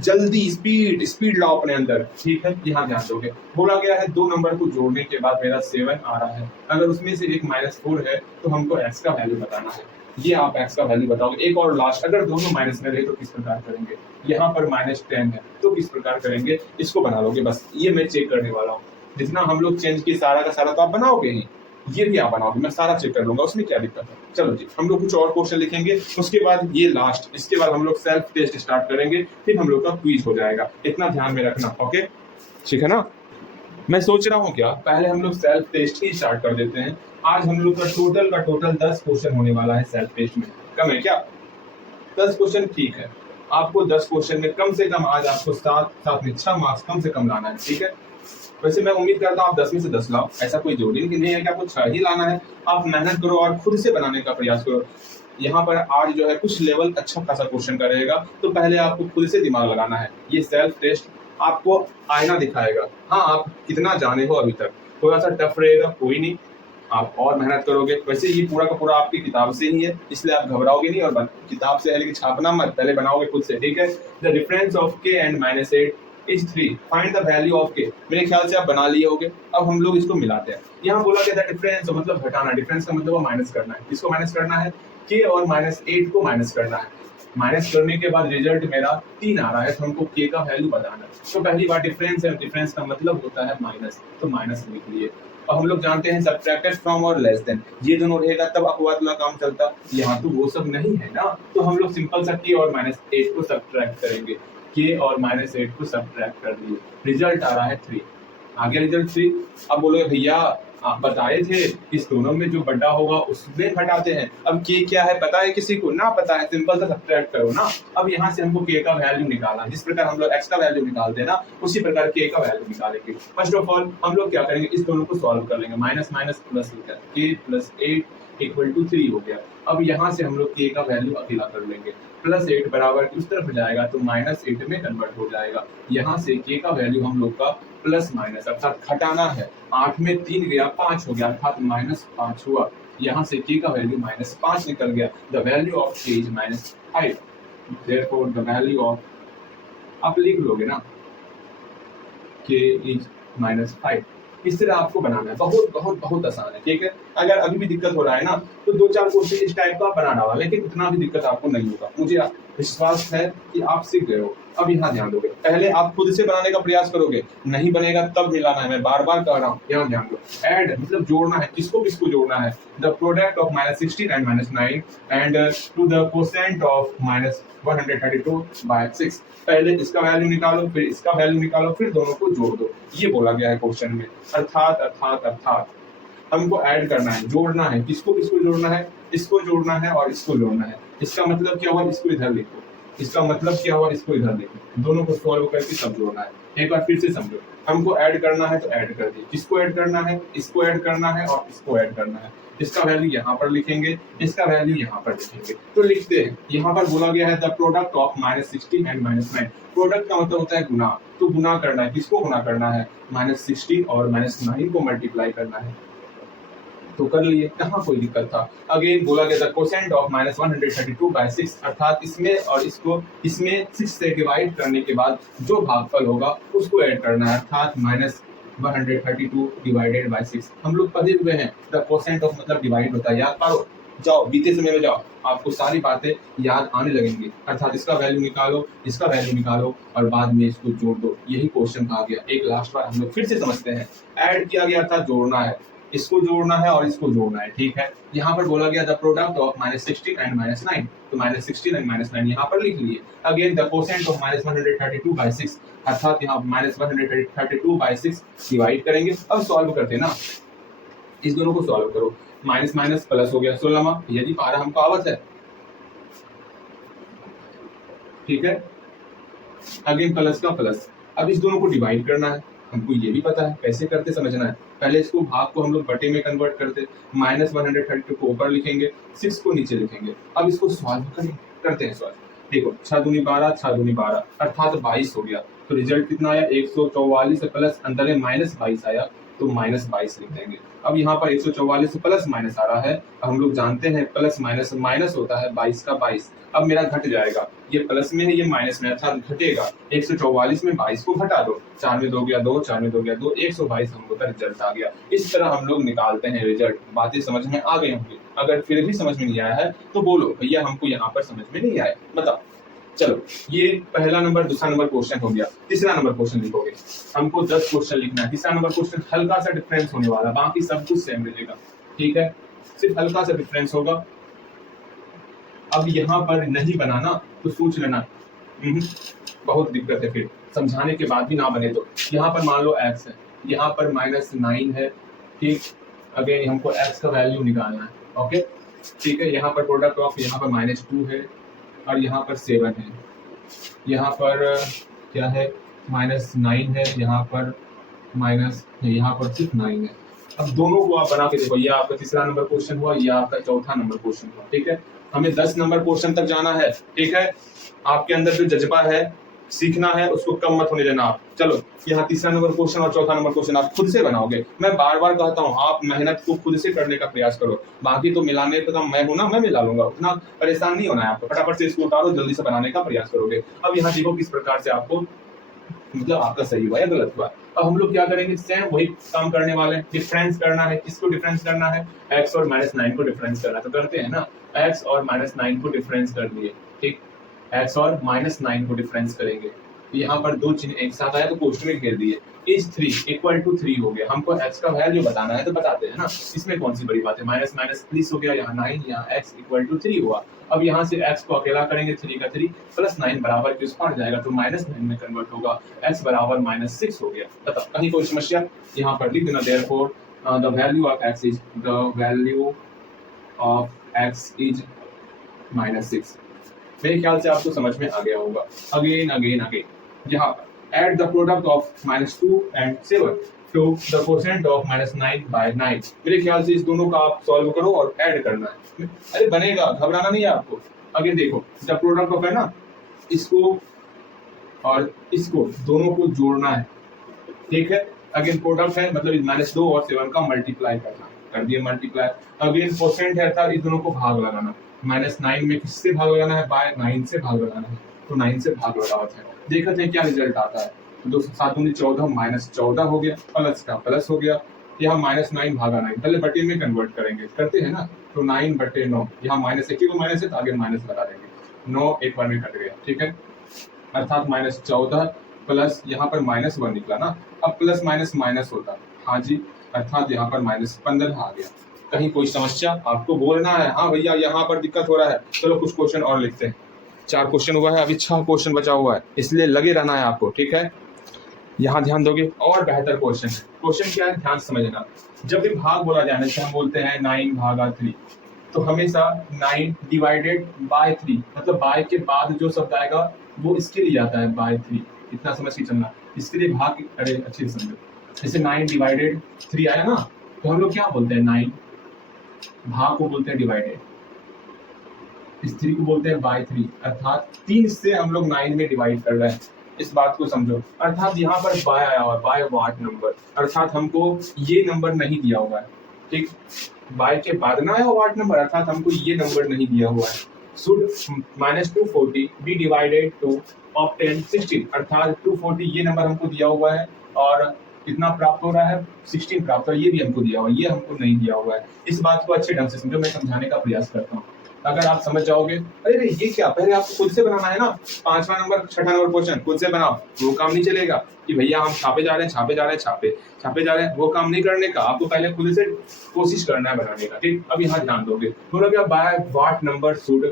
जल्दी, स्पीड लाओ अपने अंदर, ठीक है। यहाँ ध्यान दोगे, बोला गया है 2 नंबर को जोड़ने के बाद मेरा 7 आ रहा है, अगर उसमें से एक -4 है तो हमको x का वैल्यू बताना है, ये आप x का वैल्यू बताओगे। एक और लास्ट, अगर दोनों माइनस में रहे तो किस प्रकार करेंगे, यहाँ पर -10 है तो किस प्रकार करेंगे, इसको बना लोगे, बस ये मैं चेक करने वाला हूँ। जितना हम लोग चेंज किए सारा का सारा तो आप बनाओगे ही, ये भी आप बनाओगे, मैं सारा चेक कर लूंगा, उसमें क्या दिक्कत है। चलो जी, हम लोग कुछ और क्वेश्चन लिखेंगे, उसके बाद ये लास्ट, इसके बाद हम लोग सेल्फ टेस्ट स्टार्ट करेंगे, फिर हम लोग का क्विज हो जाएगा, इतना ध्यान में रखना, ओके, ठीक है ना। मैं सोच रहा हूँ क्या पहले हम लोग सेल्फ टेस्ट ही स्टार्ट कर देते हैं। आज हम लोग का टोटल 10 क्वेश्चन होने वाला है सेल्फ टेस्ट में, कम है क्या 10 क्वेश्चन, ठीक है। आपको 10 क्वेश्चन में कम से कम आज आपको 7 में 6 मार्क्स कम से कम लाना है, ठीक है। वैसे मैं उम्मीद करता हूँ आप 10 में से 10 लाओ, ऐसा कोई जरूरी नहीं है कि आपको 6 ही लाना है, आप मेहनत करो और खुद से बनाने का प्रयास करो। यहाँ पर आज जो है कुछ लेवल अच्छा खासा क्वेश्चन का रहेगा, तो पहले आपको खुद से दिमाग लगाना है। ये सेल्फ टेस्ट आपको आईना दिखाएगा, हाँ आप कितना जाने हो अभी तक, थोड़ा सा टफ रहेगा, कोई नहीं, आप और मेहनत करोगे। वैसे ये पूरा का पूरा आपकी किताब से ही है, इसलिए आप घबराओगे नहीं, और किताब से है लेकिन छापना मत, पहले बनाओगे खुद से, ठीक है। The difference of k and -8 is 3, find the value of k, मेरे ख्याल से आप बना लिए होगे। अब हम लोग इसको मिलाते हैं, यहाँ बोला गया था डिफरेंस मतलब घटाना, डिफरेंस का मतलब माइनस करना है, इसको माइनस करना है, k और -8 को माइनस करना है, माइनस करने के बाद रिजल्ट मेरा 3 आ रहा है, तो हमको k का वैल्यू बताना है। तो पहली बार डिफरेंस है, डिफरेंस का मतलब होता है माइनस, तो माइनस लिख लिए। और हम लोग जानते हैं सब्ट्रैक्टेड फ्रॉम और लेस देन, ये दोनों रहेगा तब अपवाद वाला काम चलता, यहाँ तो वो सब नहीं है ना, तो हम लोग सिंपल सा k और -8 को सब्ट्रैक्ट करेंगे, k और -8 को सब्ट्रैक्ट कर दिए, रिजल्ट आ रहा है 3, आ गया रिजल्ट 3। अब बोलोगे भैया आप बताए थे इस दोनों में जो बड़ा होगा उसमें घटाते हैं। अब के क्या है पता है किसी को? ना पता है, सिंपल सा सब्ट्रैक्ट करो ना। अब यहाँ से हमको के का वैल्यू निकालना, जिस प्रकार हम लोग एक्स का वैल्यू निकालते हैं ना, उसी प्रकार के का वैल्यू निकालेंगे। फर्स्ट ऑफ ऑल हम लोग क्या करेंगे, इस दोनों को सॉल्व कर लेंगे। माइनस माइनस प्लस हो गया, के प्लस 8 इक्वल टू 3 हो गया। अब यहाँ से हम लोग के का वैल्यू अकेला कर लेंगे। प्लस 8 बराबर उस तरफ जाएगा तो माइनस 8 में कन्वर्ट हो जाएगा। यहाँ से के का वैल्यू हम लोग का प्लस माइनस अर्थात घटाना है। 8 में 3 गया 5 हो गया अर्थात -5 हुआ। यहाँ से के का वैल्यू -5 निकल गया। द वैल्यू ऑफ के is -5। Therefore the value of, आप लिख लोगे ना, के इज -5। इस तरह आपको बनाना है, बहुत बहुत बहुत आसान है। ठीक है, अगर अभी भी दिक्कत हो रहा है ना तो 2-4 क्वेश्चन इस टाइप का बना डाला, लेकिन उतना भी दिक्कत आपको नहीं होगा। मुझे विश्वास है कि आप सीख गए हो। अब यहाँ ध्यान दोगे, पहले आप खुद से बनाने का प्रयास करोगे, नहीं बनेगा तब मिलाना है। मैं बार बार कह रहा हूँ, यहाँ ध्यान दो। ऐड मतलब जोड़ना है, किसको किसको जोड़ना है? The product of -16 and -9 and to the quotient of -132/6। पहले इसका वैल्यू निकालो, फिर इसका वैल्यू निकालो, फिर दोनों को जोड़ दो। ये बोला गया है क्वेश्चन में। अर्थात अर्थात अर्थात हमको ऐड करना है, जोड़ना है। किसको किसको जोड़ना है? इसको जोड़ना है और इसको जोड़ना है। इसका मतलब क्या हुआ? इसको इधर लिखो। इसका मतलब क्या हुआ? इसको इधर लिखो। दोनों को सॉल्व करके सब जोड़ना है। एक बार फिर से समझो, हमको ऐड करना है तो ऐड कर दिए। किसको ऐड करना है? इसको ऐड करना है और इसको ऐड करना है। इसका वैल्यू यहाँ पर लिखेंगे, इसका वैल्यू यहाँ पर लिखेंगे। तो लिखते हैं, यहाँ पर बोला गया है the product of -16 and -9। Product का मतलब होता है गुना, तो गुना करना है। किसको गुना करना है? -16 और -9 को मल्टीप्लाई करना है। तो कर लिए, कहाँ कोई दिक्कत था। अगेन बोला गया था कोसेंट ऑफ -132/6, अर्थात इसमें और इसको इसमें 6 से डिवाइड करने के बाद जो भागफल होगा उसको ऐड करना है, अर्थात -132 डिवाइडेड बाय 6। हम लोग पढ़े हुए हैं, द कोसेंट ऑफ मतलब डिवाइड होता है। याद पारो, जाओ बीते समय में जाओ, आपको सारी बातें याद आने लगेंगी। अर्थात इसका वैल्यू निकालो, इसका वैल्यू निकालो और बाद में इसको जोड़ दो। यही क्वेश्चन कहा गया। एक लास्ट बार हम लोग फिर से समझते हैं। ऐड किया गया था, जोड़ना है, इसको जोड़ना है और इसको जोड़ना है। ठीक है, यहाँ पर बोला गया द प्रोडक्ट ऑफ -16 एंड -9, तो -16 एंड -9 यहाँ पर लिख लिए। अगेन द कोसेंट ऑफ -132/6, अर्थात यहाँ -132/6 डिवाइड करेंगे। अब सॉल्व करते हैं ना, इस दोनों को सॉल्व करो। माइनस माइनस प्लस हो गया 16, यदि पारा हमको आवत है। ठीक है, अगेन प्लस का प्लस। अब इस दोनों को डिवाइड करना है, हमको ये भी पता है कैसे करते, समझना है। पहले इसको भाग को हम लोग बटे में कन्वर्ट करते, -132 को ऊपर लिखेंगे, 6 को नीचे लिखेंगे। अब इसको सॉल्व करते हैं सॉल्व। देखो 6 दूनी 12, 6 दूनी 12 अर्थात 22 हो गया। तो रिजल्ट कितना आया? 144 प्लस अंदर में -22 आया, तो -22 लिख देंगे। अब यहाँ पर 144 प्लस माइनस आ रहा है। अब हम लोग जानते हैं प्लस माइनस माइनस होता है 22 का 22। अब मेरा घट जाएगा, ये प्लस में है ये माइनस में, अर्थात घटेगा। 144 में 22 को घटा दो, 4 में 2 गया 2, 4 में 2 गया 2, 122 हम लोग का रिजल्ट आ गया। इस तरह हम लोग निकालते हैं रिजल्ट। बातें समझ में आ गई होंगी। अगर फिर भी समझ में नहीं आया है तो बोलो भैया हमको यहाँ पर समझ में नहीं आया, बताओ। चलो, ये पहला नंबर, दूसरा नंबर क्वेश्चन हो गया। तीसरा नंबर क्वेश्चन लिखोगे, हमको 10 क्वेश्चन लिखना है। तीसरा नंबर क्वेश्चन हल्का सा डिफरेंस होने वाला, बाकी सब कुछ सेम रहेगा। ठीक है, सिर्फ हल्का सा डिफरेंस होगा। अब यहाँ पर नहीं बनाना तो सोच लेना, बहुत दिक्कत है, फिर समझाने के बाद भी ना बने तो। यहाँ पर मान लो x है, यहाँ पर -9 है। ठीक, अगेन हमको x का वैल्यू निकालना है। ओके, ठीक है, यहाँ पर प्रोडक्ट ऑफ, यहाँ पर -2 है और यहाँ पर 7 है। यहाँ पर क्या है? -9 है, यहाँ पर यहाँ पर सिर्फ 9 है। अब दोनों को आप बना के देखो, ये आपका तीसरा नंबर क्वेश्चन हुआ, ये आपका चौथा नंबर क्वेश्चन हुआ। ठीक है, हमें 10 नंबर क्वेश्चन तक जाना है। ठीक है, आपके अंदर जो जज्बा है सीखना है उसको कम मत होने देना आप। चलो, यहाँ तीसरा नंबर क्वेश्चन और चौथा नंबर क्वेश्चन आप खुद से बनाओगे। मैं बार बार कहता हूँ, आप मेहनत को खुद से करने का प्रयास करो। बाकी तो मिलाने का काम मैं हूं ना, मैं मिला लूंगा, उतना परेशान नहीं होना है आपको। फटाफट से इसको उतारो, जल्दी से बनाने का प्रयास करोगे। अब यहाँ देखो किस प्रकार से आपको, मतलब आपका सही हुआ या गलत हुआ। अब हम लोग क्या करेंगे? सेम वही काम करने वाले हैं। डिफरेंस करना है, किसको डिफरेंस करना है? x और -9 को डिफरेंस करना है, तो करते हैं ना। x और -9 को डिफरेंस कर दिए। ठीक, x और -9 को डिफरेंस करेंगे। यहाँ पर दो चिन्ह एक साथ आया तो क्वेश्चन में घेर दिए। इज 3 इक्वल टू 3 हो गया। हमको x का वैल्यू बताना है तो बताते हैं ना, इसमें कौन सी बड़ी बात है। माइनस माइनस प्लस हो गया, यहाँ 9, यहाँ x इक्वल टू 3 हुआ। अब यहाँ से x को अकेला करेंगे, 3 का 3 प्लस 9 बराबर किस पर जाएगा, तो -9 में कन्वर्ट होगा। x बराबर -6 हो गया। बताओ, कहीं कोई समस्या? यहाँ पर लिख देना, therefore the value of x is -6। मेरे ख्याल से आपको समझ में आ गया होगा। अगेन यहाँ add the product of -2 and 7 to the quotient of -9/9। मेरे ख्याल से इस दोनों का आप सॉल्व करो और ऐड करना है। अरे बनेगा, घबराना नहीं है आपको। अगेन देखो, द प्रोडक्ट ऑफ है ना, इसको और इसको दोनों को जोड़ना है, ठीक है। अगेन प्रोडक्ट है मतलब -2 और 7 का मल्टीप्लाई करना, कर दिए मल्टीप्लाई। अगेन कोसेंट है था, इस दोनों को भाग लगाना। -9 में किससे भाग लगाना है? बाय 9 से भाग लगाना है, तो 9 से भाग लगावत है। देखते हैं क्या रिजल्ट आता है। 2 7 दूनी 14 -14 हो गया, प्लस का प्लस हो गया। यहाँ -9 भागा 9, पहले बटे में कन्वर्ट करेंगे, करते हैं ना, तो 9/9। यहाँ माइनस एक ही को माइनस है तो आगे माइनस लगा देंगे, 9 एक बार में कट गया, ठीक है। अर्थात -14 प्लस यहाँ पर -1 निकला ना, अब प्लस माइनस माइनस होता, हाँ जी, अर्थात यहाँ पर -15 आ गया। कहीं कोई समस्या? आपको बोलना है हाँ भैया यहाँ पर दिक्कत हो रहा है। चलो कुछ क्वेश्चन और लिखते हैं। 4 क्वेश्चन हुआ है, अभी 6 क्वेश्चन बचा हुआ है, इसलिए लगे रहना है आपको, ठीक है। यहाँ ध्यान दोगे और बेहतर क्वेश्चन है। क्वेश्चन क्या है, ध्यान समझना। जब भी भाग बोला जाए, जैसे हम बोलते हैं 9/3, तो हमेशा 9 डिवाइडेड बाय 3, मतलब बाय के बाद जो शब्द आएगा वो इसके लिए आता है, बाय 3। इतना समझ के चलना, इसके लिए भाग, अरे अच्छे से समझो। जैसे 9/3 आया ना, तो हम लोग क्या बोलते हैं, 9 भाग को बोलते हैं डिवाइडेड, इस 3 को बोलते हैं बाय 3, अर्थात 3 से हम लोग 9 में डिवाइड कर रहे हैं। इस बात को समझो। अर्थात यहाँ पर बाय आया हुआ, बाय वाट नंबर, अर्थात हमको ये नंबर नहीं दिया हुआ है, ठीक। बाय के बाद ना आया वाट नंबर, अर्थात हमको ये नंबर नहीं दिया हुआ है। Should -240 be divided to obtain 16, अर्थात 240 ये नंबर हमको दिया हुआ है और कितना प्राप्त हो रहा है, 16 प्राप्त हो रहा है। ये भी हमको दिया हुआ है, ये हमको नहीं दिया हुआ है। इस बात को अच्छे ढंग से समझो, मैं समझाने का प्रयास करता हूँ। अगर आप समझ जाओगे, अरे ये क्या, पहले आपको खुद से बनाना है ना। 5वां नंबर 6ठा नंबर क्वेश्चन खुद से बनाओ, वो काम नहीं चलेगा कि भैया हम छापे जा रहे हैं, छापे जा रहे हैं, वो काम नहीं करने का। आपको पहले खुद से कोशिश करना है बनाने का, ठीक। अब यहाँ ध्यान दोगे, बोलो क्या, by what number should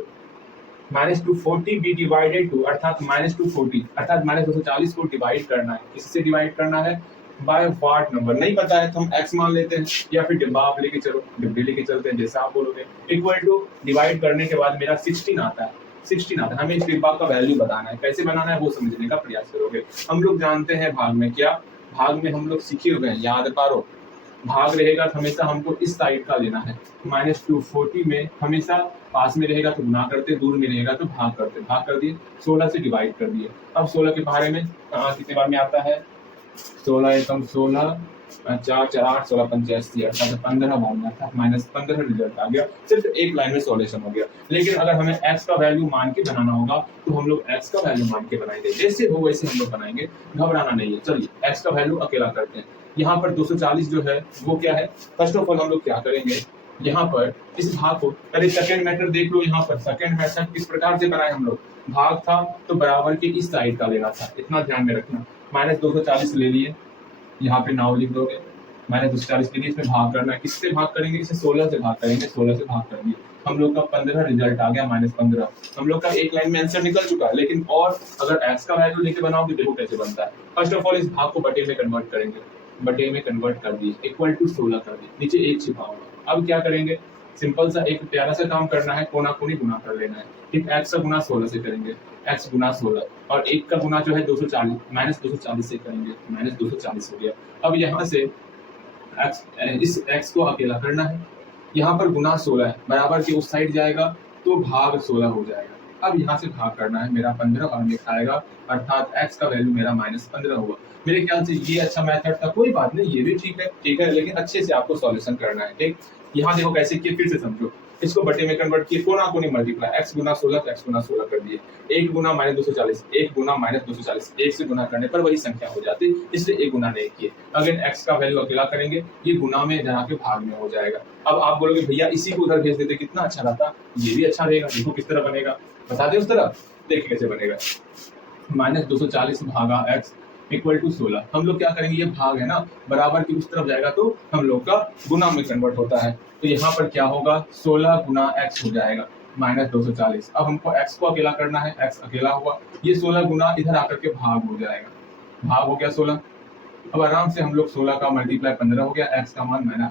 -240 be divided to, अर्थात -240 अर्थात -240 को डिवाइड करना है। किससे डिवाइड करना है? Bye what number. नहीं पता है तो हम x मान लेते हैं, या फिर डिब्बा आप लेके चलो, डिब्बे लेके चलते हैं, जैसा आप बोलोगे। इक्वल टू डिवाइड करने के बाद मेरा 16 आता है, 16 आता है। हमें इस डिब्बा का वैल्यू बताना है, कैसे बनाना है वो समझने का प्रयास करोगे। हम लोग जानते हैं भाग में क्या, भाग में हम लोग सीखे हुए हैं, याद पारो। भाग रहेगा तो हमेशा हमको इस साइड का लेना है। -240 में हमेशा पास में रहेगा तो गुना करते, दूर में रहेगा तो भाग करते, भाग कर दिए, 16 से डिवाइड कर दिए। अब 16 के बारे में कितने बार में आता है, 16 एकम 16, 4 4 8, 16 85, अर्थात 15 बार में, अर्थात -15 रिजल्ट आ गया। सिर्फ एक लाइन में सॉल्यूशन हो गया। लेकिन अगर हमें x का वैल्यू मान के बनाना होगा तो हम लोग x का वैल्यू मान के बनाएंगे, जैसे हो वैसे हम लोग बनाएंगे, घबराना नहीं है। चलिए x का वैल्यू अकेला करते हैं। यहाँ पर 240 जो है वो क्या है, फर्स्ट ऑफ ऑल हम लोग क्या करेंगे, यहाँ पर इस भाग को, पहले सेकंड मेथड देख लो। यहाँ पर सेकंड मेथड किस प्रकार से बनाए हम लोग, भाग था तो बराबर के इस साइड का लेना था, इतना ध्यान में रखना। -240 ले लिए, यहाँ पे नाव लिख दोगे, -240 के लिए इसमें भाग करना है। किससे भाग करेंगे, इसे 16 से भाग करेंगे, 16 से भाग कर दिए। हम लोग का 15 रिजल्ट आ गया, -15। हम लोग का एक लाइन में आंसर निकल चुका है। लेकिन और अगर x का वैल्यू लेके बनाओगे, देखो कैसे बनता है। फर्स्ट ऑफ ऑल इस भाग को बटे में कन्वर्ट करेंगे, बटे में कन्वर्ट कर दिए, इक्वल टू 16 कर दिए, नीचे 1 छिपा होगा। अब क्या करेंगे, सिंपल सा एक प्यारा सा काम करना है, कोना कोनी गुना कर लेना है, ठीक। x का गुना 16 से करेंगे, x गुना 16, और 1 का गुना जो है 240, -240 से करेंगे, -240 हो गया। अब यहाँ से x, इस x को अकेला करना है, यहाँ पर गुना 16 है, बराबर के उस साइड जाएगा तो भाग 16 हो जाएगा। अब यहाँ से भाग करना है, मेरा 15 बार में खाएगा, अर्थात x का वैल्यू मेरा -15 हुआ। मेरे ख्याल से ये अच्छा मेथड था, कोई बात नहीं, ये भी ठीक है, लेकिन अच्छे से आपको सॉल्यूशन करना है, ठीक। यहाँ देखो कैसे किए, फिर से समझो। इसको बटे में कन्वर्ट किए, कोना कोनी मल्टीप्लाई, x गुना 16 तो x गुना 16 कर दिए, 1 गुना -240, 1 गुना -240, 1 से गुना करने पर वही संख्या हो जाती, इसलिए 1 गुना नहीं किए। अगर x का वैल्यू अकेला करेंगे, ये गुना में जहाँ के भाग में हो जाएगा। अब आप बोलोगे भैया इसी को उधर भेज देते, कितना अच्छा रहता, ये भी अच्छा रहेगा। देखो किस तरह बनेगा, बता दे उस तरह, देखिए कैसे बनेगा। -240 भागा x इक्वल टू 16। हम लोग क्या करेंगे, ये भाग है ना, बराबर की उस तरफ जाएगा तो हम लोग का गुना में कन्वर्ट होता है। तो यहाँ पर क्या होगा, 16 गुना x हो जाएगा, -240। अब हमको x को अकेला करना है, x अकेला हुआ, ये 16 गुना इधर आकर के भाग हो जाएगा, भाग हो गया 16, अब आराम से हम लोग 16 का मल्टीप्लाई 15 हो गया, x का मान मेरा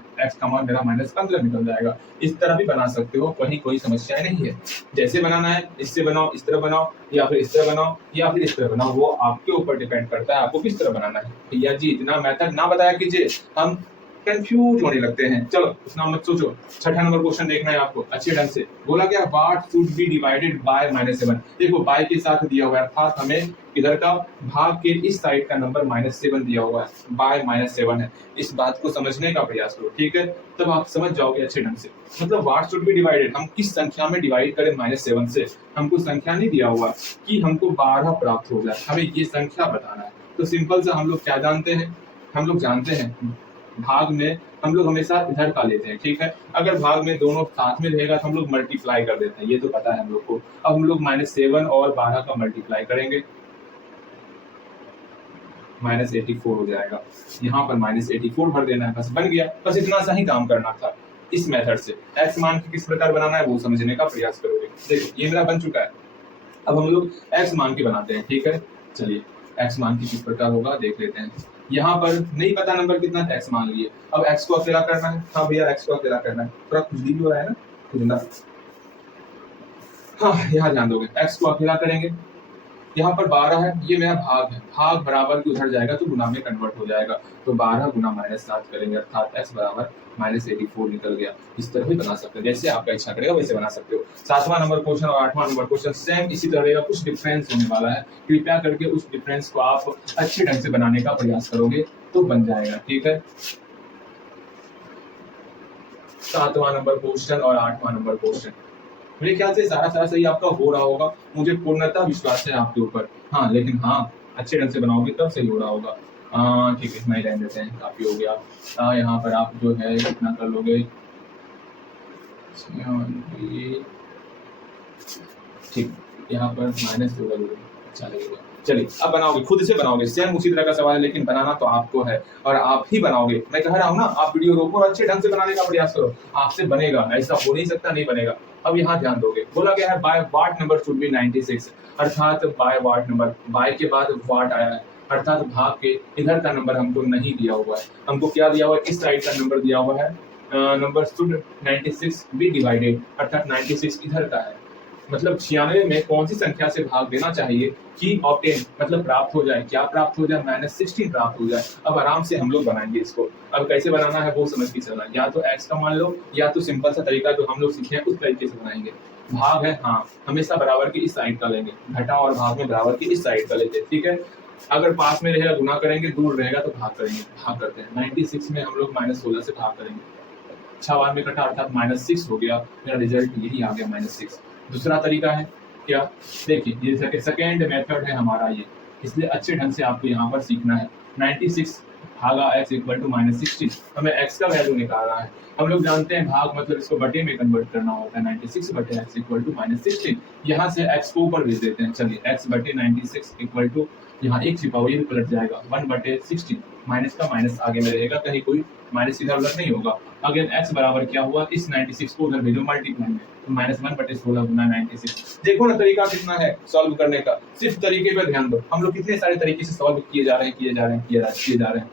-15 निकल जाएगा। इस तरह भी बना सकते हो, वही कोई समस्या नहीं है। जैसे बनाना है इससे बनाओ, इस तरह बनाओ, या फिर इस तरह बनाओ, या फिर इस तरह बनाओ, वो आपके ऊपर डिपेंड करता है आपको किस तरह बनाना है। भैया जी इतना मेथड ना बताया कीजिए, हम कंफ्यूज होने लगते हैं। चलो उतना मत सोचो। छठा नंबर क्वेश्चन देखना है आपको अच्छे ढंग से। बोला क्या, what should be divided bye -7। देखो बाय के साथ दिया हुआ है, अर्थात हमें इधर का भाग के इस साइड का नंबर -7 दिया हुआ है, बाय -7 है। इस बात को समझने का प्रयास करो, ठीक है, तब आप समझ जाओगे अच्छे ढंग से। मतलब व्हाट शुड बी डिवाइडेड, हम किस संख्या में डिवाइड करें -7 से। हमको संख्या नहीं दिया हुआ कि हमको 12 प्राप्त हो जाए, हमें ये संख्या बताना है। तो सिंपल सा हम लोग क्या जानते हैं, हम लोग जानते हैं भाग में हम लोग हमेशा इधर का लेते हैं, ठीक है। अगर भाग में दोनों साथ में रहेगा तो हम लोग मल्टीप्लाई कर देते हैं, ये तो पता है हम लोग को। अब हम लोग -7 और 12 का मल्टीप्लाई करेंगे, -84 हो जाएगा। यहाँ पर -84 भर देना है, बस बन गया। बस इतना सा ही काम करना था। इस मेथड से x मान की किस प्रकार बनाना है वो समझने का प्रयास करोगे। देखो ये मेरा बन चुका है, अब हम लोग x मान के बनाते हैं, ठीक है। चलिए x मान की किस प्रकार होगा देख लेते हैं। यहाँ पर नहीं पता नंबर कितना है, x मान लिए। अब x को अकेला करना है, हाँ भैया x को अकेला करना है, थोड़ा खुजली भी हो रहा है ना, खुजला। हाँ यहाँ ध्यान दोगे, x को अकेला करेंगे। यहाँ पर 12 है, ये मेरा भाग है, भाग बराबर के उधर जाएगा तो गुना में कन्वर्ट हो जाएगा। तो 12 गुना -7 करेंगे, अर्थात x बराबर -84 निकल गया। इस तरह भी बना सकते हो, जैसे आपका इच्छा करेगा वैसे बना सकते हो। 7वां नंबर क्वेश्चन और 8वां नंबर क्वेश्चन सेम इसी तरह रहेगा, कुछ डिफरेंस होने वाला है। कृपया करके उस डिफरेंस को आप अच्छे ढंग से बनाने का प्रयास करोगे तो बन जाएगा, ठीक है। 7वां नंबर क्वेश्चन और 8वां नंबर क्वेश्चन, मेरे ख्याल से सारा सही आपका हो रहा होगा, मुझे पूर्णतः विश्वास है आपके ऊपर। हाँ लेकिन हाँ अच्छे ढंग से बनाओगे तब सही हो रहा होगा। ठीक है इतना ही रहने देते हैं, काफी हो गया। यहाँ पर आप जो है कितना कर लोगे, ठीक, यहाँ पर -2 अच्छा लगेगा। चलिए अब बनाओगे, खुद से बनाओगे, सेम उसी तरह का सवाल है, लेकिन बनाना तो आपको है और आप ही बनाओगे। मैं कह रहा हूँ ना, आप वीडियो रोको और अच्छे ढंग से बनाने का प्रयास करो, आपसे बनेगा, ऐसा हो नहीं सकता नहीं बनेगा। अब यहाँ ध्यान दोगे, बोला गया है bye watt number should be 96, अर्थात बाय वाट नंबर, बाय के बाद वाट आया है, अर्थात भाग के इधर का नंबर हमको नहीं दिया हुआ है। हमको क्या दिया हुआ है, इस साइड का नंबर दिया हुआ है, नंबर शुड 96 बी डिवाइडेड, अर्थात 96 इधर का है। मतलब 96 में कौन सी संख्या से भाग देना चाहिए कि ऑब्टेन मतलब प्राप्त हो जाए, क्या प्राप्त हो जाए, -16 प्राप्त हो जाए। अब आराम से हम लोग बनाएंगे इसको। अब कैसे बनाना है वो समझ के चलना, या तो x का मान लो, या तो सिंपल सा तरीका जो हम लोग सीखे हैं उस तरीके से बनाएंगे। भाग है, हाँ हमेशा बराबर की इस साइड का लेंगे, घटा और भाग में बराबर की इस साइड का लेते हैं, ठीक है। अगर पास में रहेगा गुना करेंगे, दूर रहेगा तो भाग करेंगे, भाग करते हैं। 96 में हम लोग -16 से भाग करेंगे, 6 बार में कटा अर्थात -6 हो गया, मेरा रिजल्ट यही आ गया -6। दूसरा तरीका है क्या, देखिए ये सेकेंड मेथड है हमारा ये, इसलिए अच्छे ढंग से आपको यहाँ पर सीखना है। 96 भागा x इक्वल टू -16, हमें x का वैल्यू निकालना है। हम लोग जानते हैं भाग मतलब इसको बटे में कन्वर्ट करना होता है, 96 बटे x इक्वल टू -16। यहाँ से x को ऊपर भेज देते हैं, चलिए x बटे 96 इक्वल टू, यहाँ एक छिपा हुआ ये भी पलट जाएगा, 1 बटे 16, माइनस का माइनस आगे में रहेगा, कहीं कोई माइनस इधर उधर नहीं होगा। अगेन x बराबर क्या हुआ, इस 96 को उधर भेजो मल्टीप्लाई में, तो -1 बटे 16 गुना 96। देखो ना तरीका कितना है सॉल्व करने का, सिर्फ तरीके पर ध्यान दो। हम लोग कितने सारे तरीके से सॉल्व किए जा रहे हैं।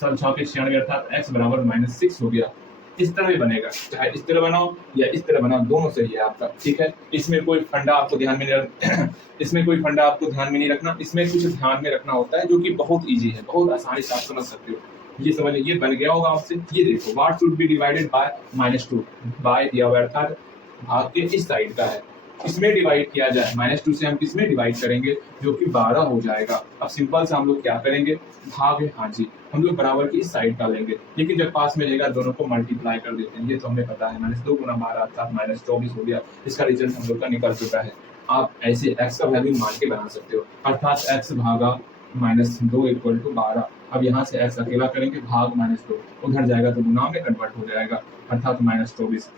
सब 6 के 96 अर्थात x बराबर -6 हो गया। इस तरह भी बनेगा, चाहे इस तरह बनाओ या इस तरह बनाओ, दोनों सही है आपका, ठीक है। इसमें कोई फंडा आपको ध्यान में नहीं इसमें कोई फंडा आपको ध्यान में नहीं रखना, इसमें कुछ ध्यान में रखना होता है जो कि बहुत इजी है, बहुत आसानी से आप समझ सकते हो। ये समझ ये बन गया होगा आपसे। ये देखो what should be divided by -2, by दिया हुआ अर्थात भाग के इस साइड का है, इसमें डिवाइड किया जाए, -2 से हम किसमें डिवाइड करेंगे, जो कि 12 हो जाएगा। अब सिंपल से हम लोग क्या करेंगे, भाग है, हाँ जी हम लोग बराबर की इस साइड का लेंगे, लेकिन जब पास में रहेगा दोनों को मल्टीप्लाई कर देते हैं, ये तो हमें पता है। -2 गुना 12 अर्थात -24 हो गया, इसका रिजल्ट हम लोग का निकल चुका है। आप ऐसे x का वैल्यू मान के बना सकते हो, अर्थात x भागा -2 इक्वल टू 12। अब यहाँ से x अकेला करेंगे, भाग -2 उधर जाएगा तो गुना में कन्वर्ट हो जाएगा, अर्थात -24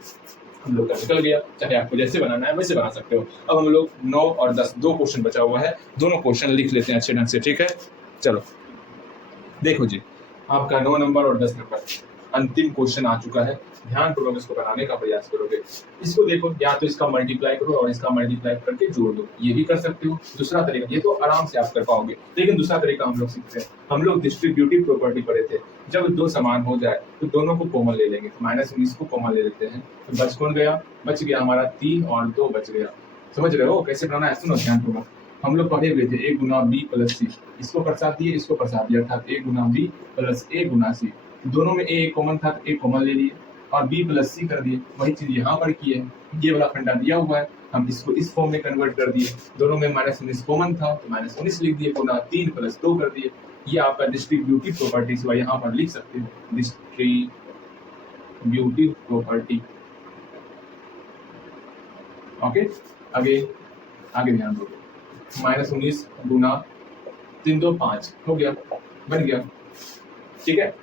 हम लोग का निकल गया। चाहे आपको जैसे बनाना है वैसे बना सकते हो। अब हम लोग 9 और 10 दो क्वेश्चन बचा हुआ है, दोनों क्वेश्चन लिख लेते हैं अच्छे ढंग से, ठीक है। चलो देखो जी, आपका 9 नंबर और 10 नंबर, अंतिम क्वेश्चन आ चुका है, ध्यानपूर्वक इसको बनाने का प्रयास करोगे। इसको देखो, या तो इसका मल्टीप्लाई करो और इसका मल्टीप्लाई करके जोड़ दो, ये भी कर सकते हो। दूसरा तरीका, ये तो आराम से आप कर पाओगे, लेकिन दूसरा तरीका हम लोग सीखते हैं। हम लोग डिस्ट्रीब्यूटिव प्रॉपर्टी पढ़े थे, जब दो समान हो जाए तो दोनों को कॉमन ले लेंगे। तो -19 को कॉमन ले लेते हैं, तो बच कौन गया? बच गया हमारा 3 और 2 बच गया। समझ रहे हो कैसे बनाना है? सुनो ध्यानपूर्वक, हम लोग पढ़े हुए थे a गुना b प्लस सी, इसको प्रसाद दिए, इसको प्रसाद दिया, अर्थात a Guna b plus a गुना सी। दोनों में a कॉमन था तो a कॉमन ले लिए और b प्लस सी कर दिए। वही चीज यहाँ पर की है, ये वाला फंडा दिया हुआ है, हम इसको इस फॉर्म में कन्वर्ट कर दिए। दोनों में -19 कॉमन था तो -19 लिख दिए, गुना 3 प्लस 2 कर दिए। ये आपका डिस्ट्रीब्यूटिव प्रॉपर्टीज हुआ, यहाँ पर लिख सकते हो डिस्ट्रीब्यूटिव प्रॉपर्टी। ओके, आगे ध्यान दो, -19 गुना 3 2 5 हो गया, बन गया। ठीक है,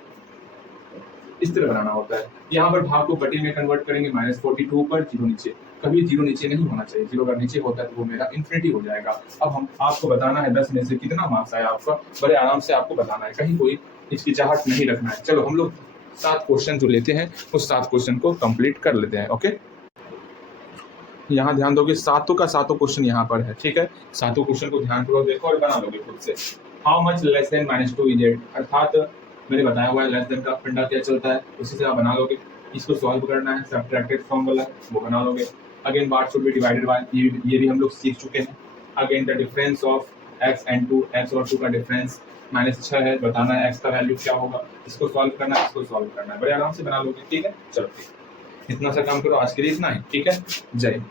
इस तरह बनाना होता है। यहाँ पर भाग को बटे में कन्वर्ट करेंगे, -42 ऊपर 0 नीचे। कभी 0 नीचे नहीं होना चाहिए, 0 अगर नीचे होता है तो वो मेरा इन्फिनिटी हो जाएगा। अब हम आपको बताना है 10 में से कितना मार्क्स आया आपका, बड़े आराम से आपको बताना है, कहीं कोई हिचकिचाहट नहीं रखना है। चलो हम लोग 7 क्वेश्चन जो लेते हैं उस 7 क्वेश्चन को कंप्लीट कर लेते हैं। ओके, यहाँ ध्यान दोगे, सातों का सातों क्वेश्चन यहाँ पर है। ठीक है, सातों क्वेश्चन को ध्यानपूर्वक देखो और बना लोगे खुद से। How much less than -2 is 8, अर्थात मैंने बताया हुआ है लेस देन का फंडा क्या चलता है, उसी से आप बना लोगे। इसको सॉल्व करना है, सब्ट्रैक्टेड फॉर्म वाला वो बना लोगे। Again what should be divided bye, ये भी हम लोग सीख चुके हैं। Again the difference of x and 2, x और 2 का डिफरेंस -6 है, बताना है x का वैल्यू क्या होगा। इसको सॉल्व करना है, इसको सॉल्व करना है, बड़े आराम से बना लोगे। ठीक है, चलो इतना सा काम करो, आज के लिए इतना ही। ठीक है, जय हिंद।